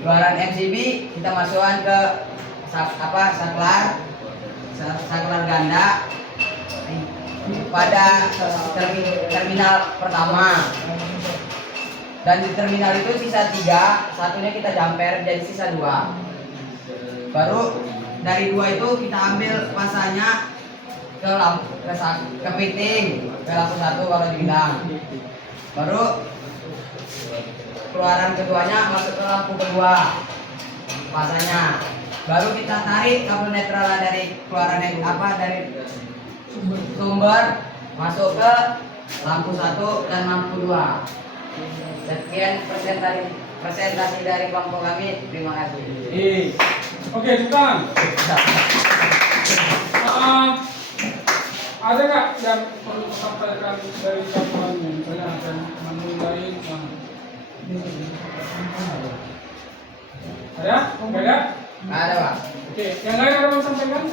Keluaran MCB kita masukkan ke saklar ganda pada terminal pertama. Dan di terminal itu sisa 3, satunya kita jumper jadi sisa 2. Baru dari 2 itu kita ambil pasanya ke fitting, ke lampu 1 kalau dibilang. Baru keluaran keduanya masuk ke lampu kedua pasanya. Baru kita tarik kabel netral dari keluaran dari sumber masuk ke lampu 1 dan lampu 2. Sekian presentasi dari kelompok kami. Terima kasih. Oke, Sultan. Ada nggak yang perlu disampaikan dari campurannya? Misalnya ada menu lain? Ada? Nggak ada? Ada, Pak. Oke, yang lain ada mau sampaikan?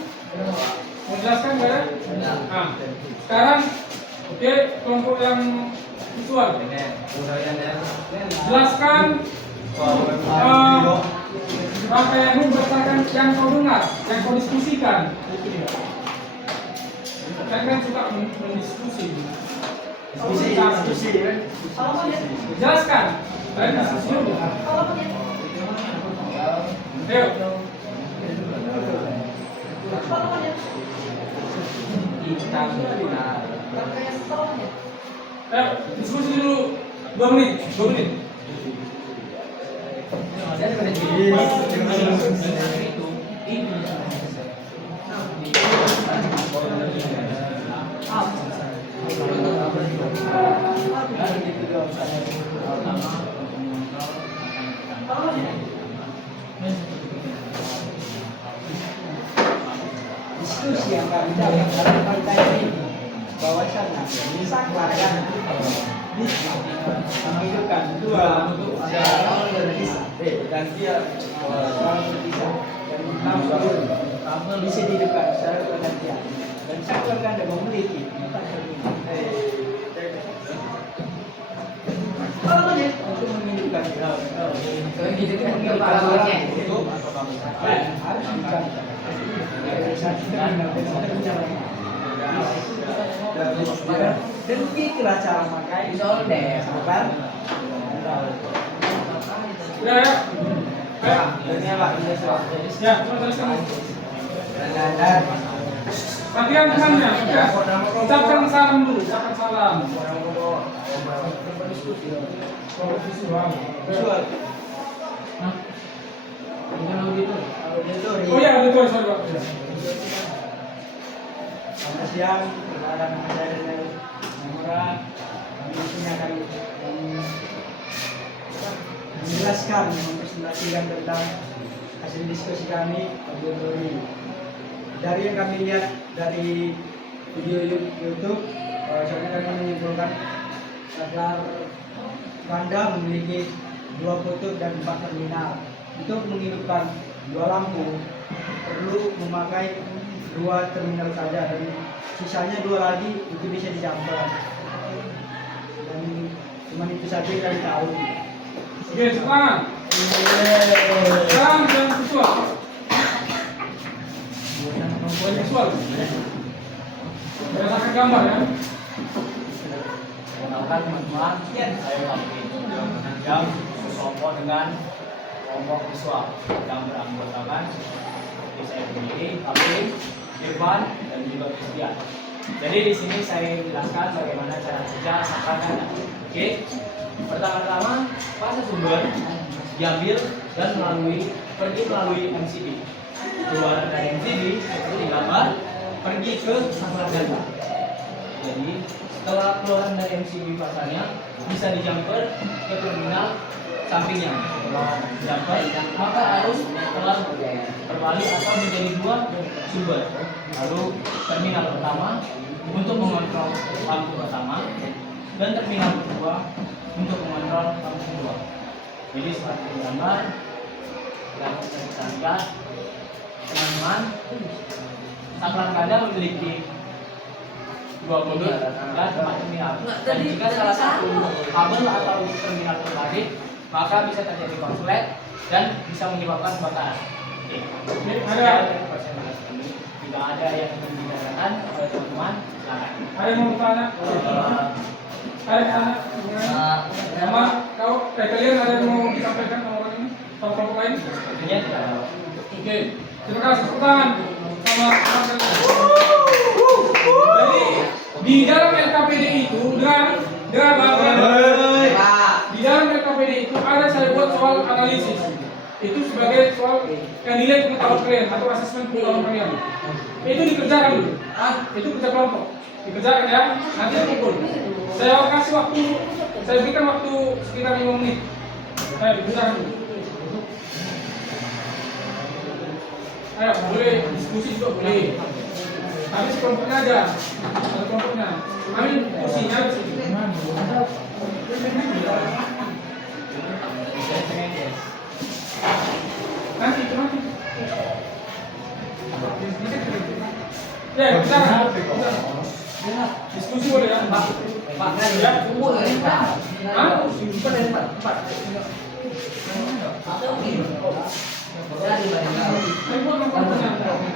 Mau jelaskan nggak ada? Nah, sekarang oke, kelompok yang visual. Jelaskan rangkaian berdasarkan yang kau dengar, yang kau diskusikan. Kan suka mendiskusi. Jelaskan. Lain diskusi dulu. Ayo. Diskusi dulu 2 menit. Diskusi yang kami dapat dari partai ini bahwasannya saklar yang bisa menghidupkan dua dan dia dan bisa dihidupkan secara bergantian dan saklar ganda memiliki 4 terminal untuk menghidupkan harus dan begitulah cara pakai sabar. Ya. Ya, latihan temannya. Ucapkan salam dulu, ucapkan salam. Visual. Oh ya, betul, sorry. Selamat siang, perkenalkan nama saya Daniel Namora. Kami di sini akan menjelaskan, mempresentasikan tentang hasil diskusi kami pada ini. Dari yang kami lihat dari video YouTube, soalnya kami menyimpulkan saklar ganda memiliki 2 kutub dan 4 terminal. Untuk menghidupkan 2 lampu perlu memakai 2 terminal saja dan sisanya 2 lagi itu bisa dijumper. Dan cuma itu saja yang kami tahu. Oke, sekarang. Sekarang yang visual. Visual. Berdasarkan gambar ya. Kenalkan teman-teman, saya Wafi. Jam kelompok dengan kelompok visual yang beranggotakan seperti saya sendiri, Kapil, Irfan, dan juga Christian. Jadi di sini saya jelaskan bagaimana cara kerja saklar ganda. Oke, pertama-tama fase sumber diambil dan pergi melalui MCB. Keluar dari MCB seperti digambar, pergi ke saklar ganda. Jadi setelah keluar dari MCB pasalnya bisa dijumper ke terminal sampingnya. Setelah jumper maka harus telah berbalik atau menjadi dua sumber. Lalu terminal pertama untuk mengontrol lampu pertama dan terminal kedua untuk mengontrol lampu kedua. Jadi seperti gambar yang bisa kita lihat, teman-teman, saklar ganda memiliki dua mode dan empat terminal. Dan jika salah satu kabel atau terminal terbalik, maka bisa terjadi konslet dan bisa menyebabkan kebakaran. Oke, Ada. Jika ada yang ingin ditanyakan oleh teman-teman, silakan. Ada yang mau bertanya? Ada yang tanya? Nama kau, kalian ada yang mau disampaikan sama orang ini? Sama kelompok lain? Sepertinya tidak ada. Oke, terima kasih. Tepuk tangan sama Jadi di dalam LKPD itu dengan bagian di dalam LKPD itu ada saya buat soal analisis. Itu sebagai soal yang nilai pengetahuan kalian atau asesmen pengetahuan kalian. Itu dikerjakan dulu. Itu kerja kelompok. Dikerjakan ya. Nanti kumpul. Saya kasih waktu. Saya berikan waktu sekitar 5 menit. Ayo dikerjakan dulu. Ayo boleh diskusi juga boleh. Tapi sekelompoknya aja. Satu kelompoknya. Ambil kursinya di sini. Nanti itu nanti. Ya, kita diskusi boleh ya, Pak. Pak, ya, tunggu dari Pak. Hah? Bukan dari Pak.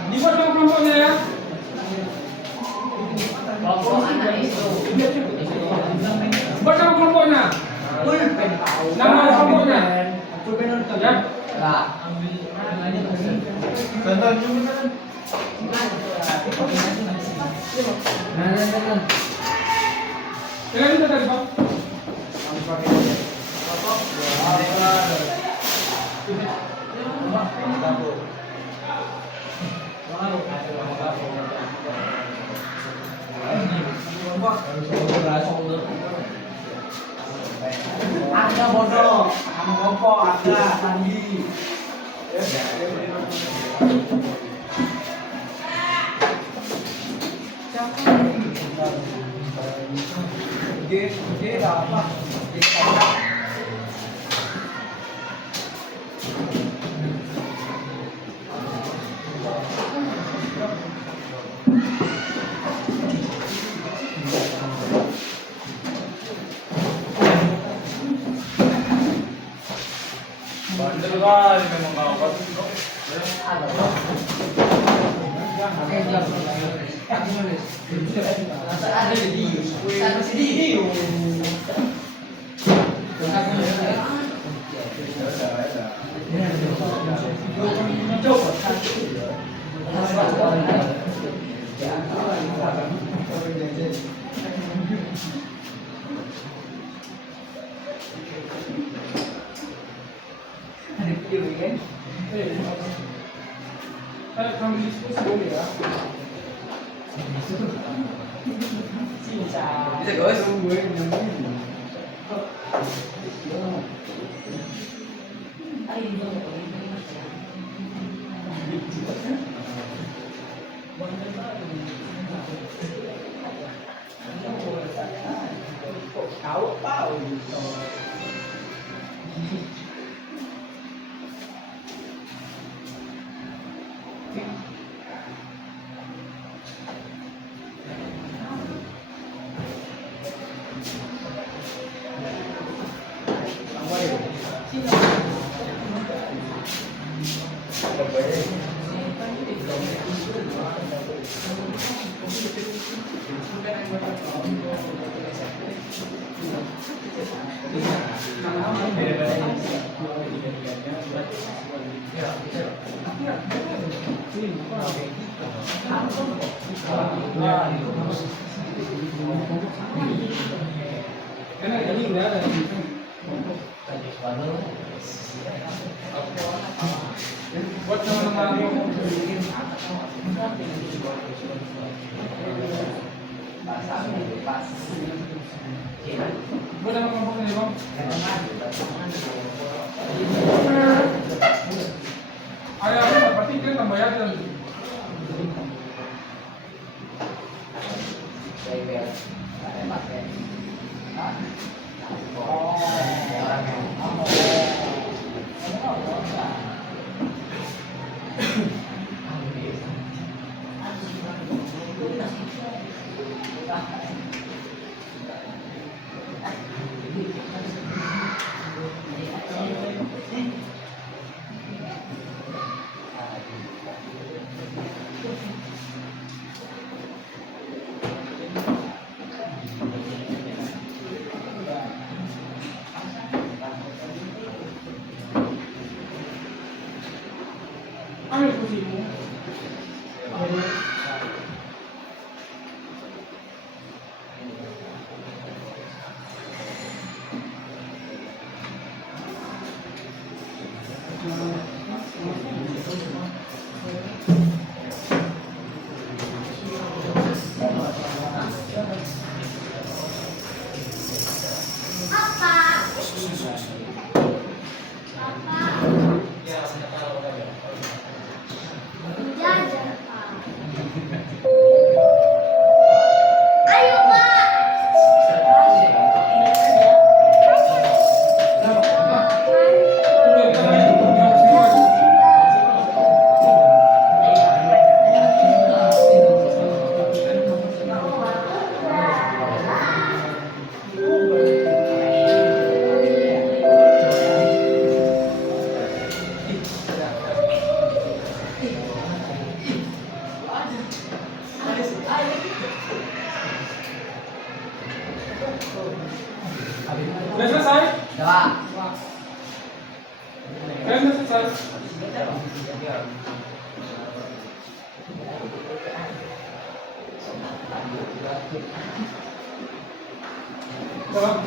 Dibuat dong kelompoknya ya. Buat dong kelompoknya. Nama kelompoknya. Ya. Kalian minta tadi Pak. Ada bodoh, kamu ngopo, ada Sandi. G apa? Bandel kali memang kawan. Ada di Saya sambil diskusi boleh ya. Bisa guys. Tahu. Karena ini udah ada. Buat teman-teman buat apa kelompok ini bang? Ada apa? Berarti kita tambah ya dan ambil kursimu. Sudah selesai? Coba. Kalian sudah selesai? Coba.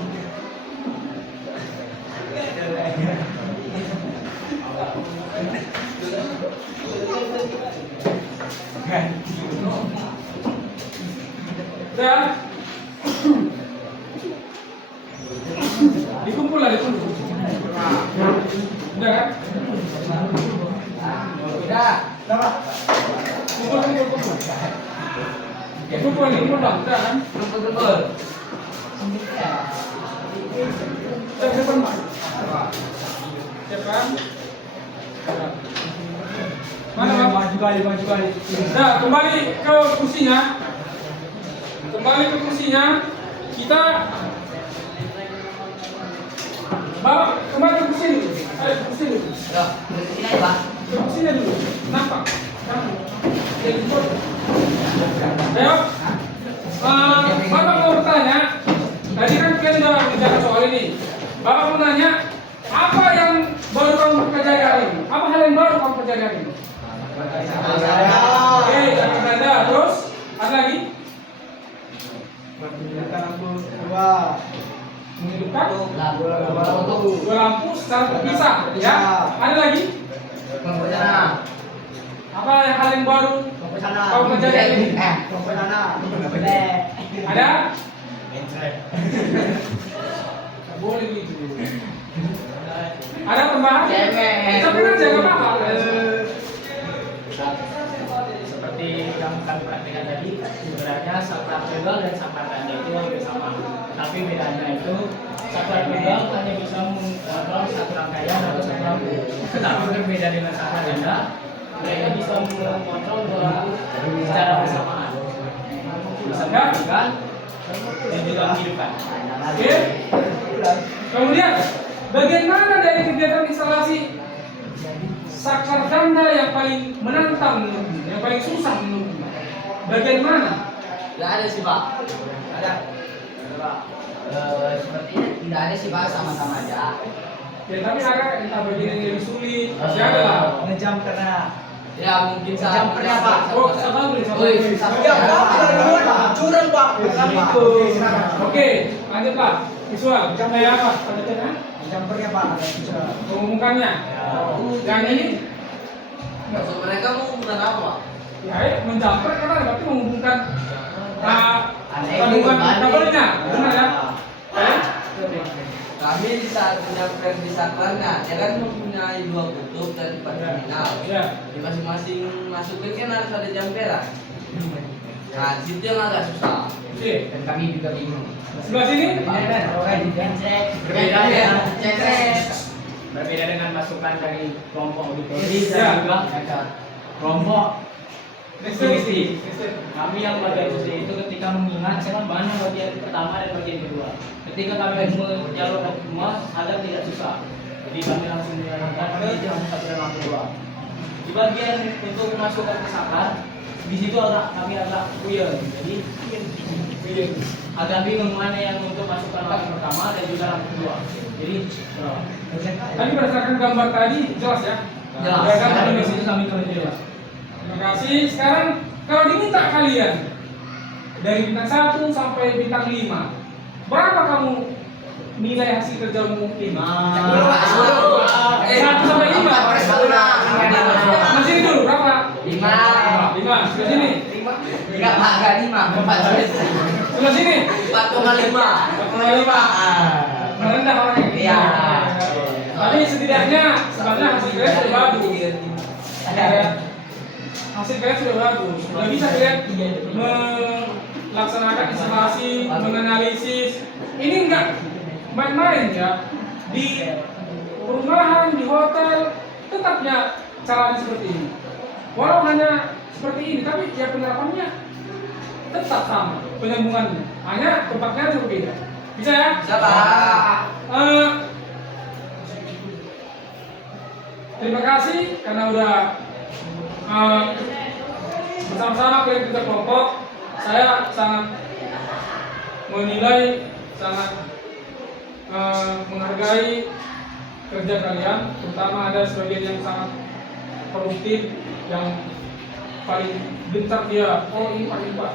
Udah? Dikumpul lah, dikumpul. Udah kan? Udah. Kumpul. Kumpul lah, udah kan? Kumpul. Siap depan Pak. Siap kan? Mana Pak? Maju kali. Nah, kembali ke kursinya. Kita bawa kembali ke kursi dulu. Ayo ke kursi dulu. Loh, duduk sini aja, Pak. Ke kursinya dulu. Nampak? Kamu. Jadi ikut. Ayo. Bapak mau bertanya. Tadi kan kalian udah bicara soal ini. Bapak mau nanya, apa yang baru kamu pelajari hari ini? Apa hal yang baru kamu pelajari hari ini? Oke, jangan tanda. Terus, ada lagi? Menghidupkan dua lampu secara terpisah, ya. Ada lagi? Bencana. Apa yang hal yang baru kamu pelajari hari ini? Ada? Nggak boleh gitu. Ada tambahan? Tapi kan jaga apa? Seperti yang kami praktekkan tadi, sebenarnya saklar tunggal dan saklar ganda itu hampir sama. Tapi bedanya itu saklar tunggal hanya bisa mengontrol satu rangkaian atau satu lampu. Tetapi berbeda dengan saklar ganda, mereka bisa mengontrol dua lampu secara bersamaan. Bisa menghidupkan dan juga menghidupkan. Oke. Kemudian, bagaimana dari kegiatan instalasi saklar ganda yang paling menantang menurutmu, yang paling susah menurutmu? bagian mana? Tidak ada sih Pak. Ada. Pak. Sepertinya tidak ada sih Pak, sama-sama aja. Ya tapi ada entah bagian yang lebih sulit, pasti ada lah. Ngejam karena Ya mungkin Jumpernya, Pak. Oh, sabar dulu, sabar Woi, dulu. sabar. Ya, Pak. Curang, Pak. Itu. Oke, lanjut Pak. Visual, kayak apa? Pada tengah, Jumpernya, Pak. Ada bisa. mengumumkannya. Yang ini, Maksud mereka mau bukan apa Pak? ya menjamper karena berarti menghubungkan Kandungan kabelnya, benar ya? Kami di saat menyampaikan di saklarnya, ya kan mempunyai 2 kutub dan 4 terminal. Ya. Di masing-masing masukin kan harus ada jamperan. Nah, di situ yang agak susah. Oke. Dan kami juga bingung. Sebelah sini, Berbeda ya. Cekrek. Berbeda dengan masukan dari kelompok auditori Ya. dan juga kelompok Dexterity. kami yang bagian itu ketika mengingat mana bagian pertama dan bagian kedua. Ketika kami menjalurkan semua agak tidak susah. Jadi kami langsung menjalankan ke yang satu dan yang kedua. Di bagian untuk masukkan ke saklar, di situ kami agak puyeng. Jadi agak bingung mana yang untuk masukkan yang pertama dan juga yang kedua. Jadi Tadi berdasarkan gambar tadi jelas ya? Jelas. Ya kan ada di situ kami kalau jelas. Terima kasih. Sekarang kalau diminta kalian dari bintang 1 sampai bintang 5, berapa kamu nilai hasil kerjamu ini? Yang 1 sampai 5. Masih ini dulu berapa? 5. 5. Sebelah sini. Enggak Pak, enggak 5, 4 selesai. Sebelah sini. 4,5. 4,5. Merendah orangnya. Iya. Tapi setidaknya sebenarnya hasil kalian sudah bagus. Ya. Hasil kalian sudah bagus. Sudah bisa kalian melaksanakan instalasi, menganalisis. Ini enggak main-main ya. Di perumahan, di hotel, tetapnya caranya seperti ini. Walau hanya seperti ini, tapi ya penerapannya tetap sama, penyambungannya. Hanya tempatnya harus berbeda. Bisa ya? Bisa Pak. Terima kasih karena udah bersama-sama kalian kita kelompok. Saya sangat menilai, sangat menghargai kerja kalian, terutama ada sebagian yang sangat produktif, yang paling bentar dia, oh ini paling Pak.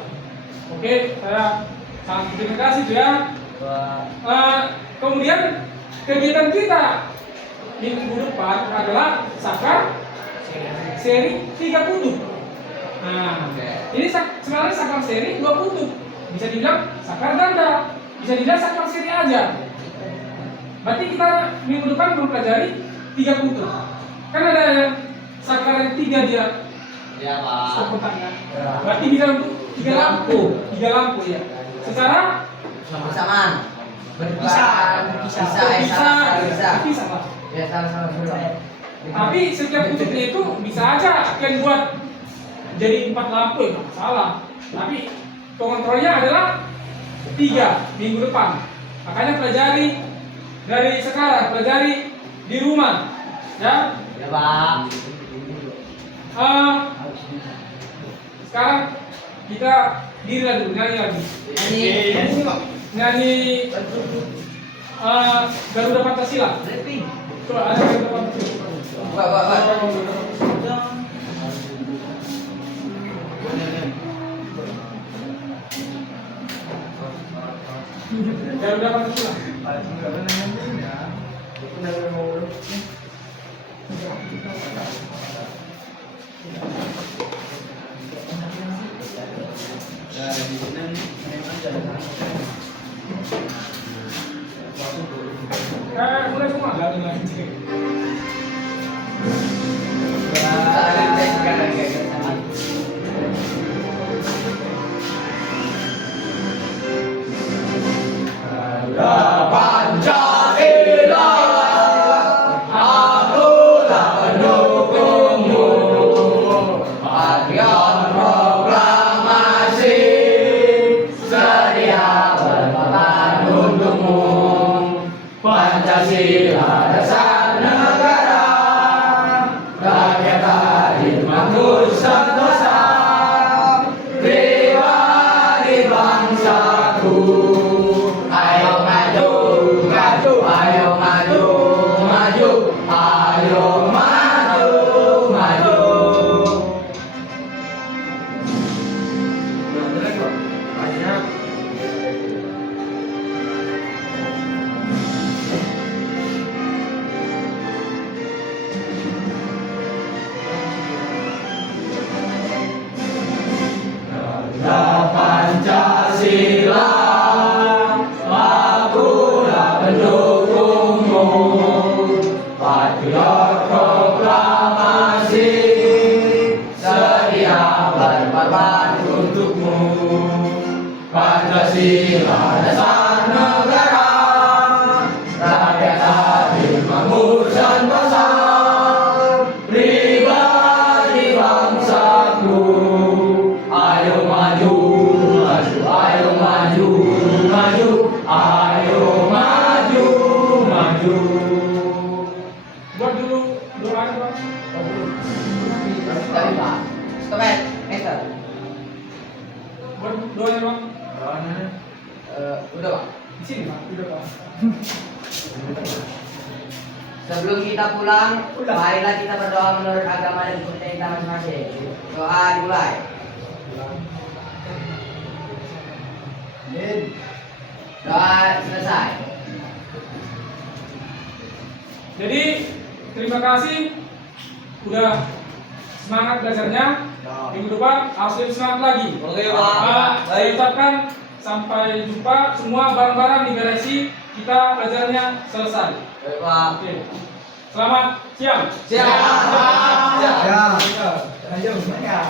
Oke, saya sangat terima kasih tuh ya. Kemudian kegiatan kita minggu depan adalah saklar seri 3 kutub. Nah, ini sebenarnya saklar seri 2 kutub. Bisa dibilang saklar ganda, bisa dibilang saklar seri aja. Berarti kita minggu depan mempelajari 3 kutub. Kan ada yang saklar yang 3 dia Ya Pak. kotaknya. Berarti bisa untuk 3 lampu, 3 lampu ya. Secara Bersamaan. Berpisah. bisa Pak. Ya sama-sama dulu. Tapi setiap kutubnya itu bisa aja kalian buat jadi 4 lampu ya nggak masalah. Tapi pengontrolnya adalah 3 minggu depan. Makanya pelajari dari sekarang, pelajari di rumah, ya. Ya Pak. Sekarang kita diri lagi, nyanyi lagi. Nyanyi Garuda Pancasila. Coba ada Garuda Pancasila. Garuda Pancasila. Mulai semua. Ya. Pancasila dasar negara, rakyat adil makmur dan bersama, pribadi bangsaku. Ayo maju, maju, ayo maju, maju, ayo maju, maju. Buat dulu doa Bang. Tapi Pak, stop enter. Buat doanya Bang. Udah Pak. Di sini Bang, udah Bang. Sebelum kita pulang, marilah kita berdoa menurut agama dan kepercayaan kita masing-masing. Doa dimulai. Doa selesai. Jadi terima kasih udah semangat belajarnya. Minggu depan harus lebih semangat lagi. Oke, Pak. Saya ucapkan sampai jumpa semua barang-barang di garasi kita belajarnya selesai. Baik, Pak. Oke. Selamat siang. Siap. Ya. Ayo, semuanya.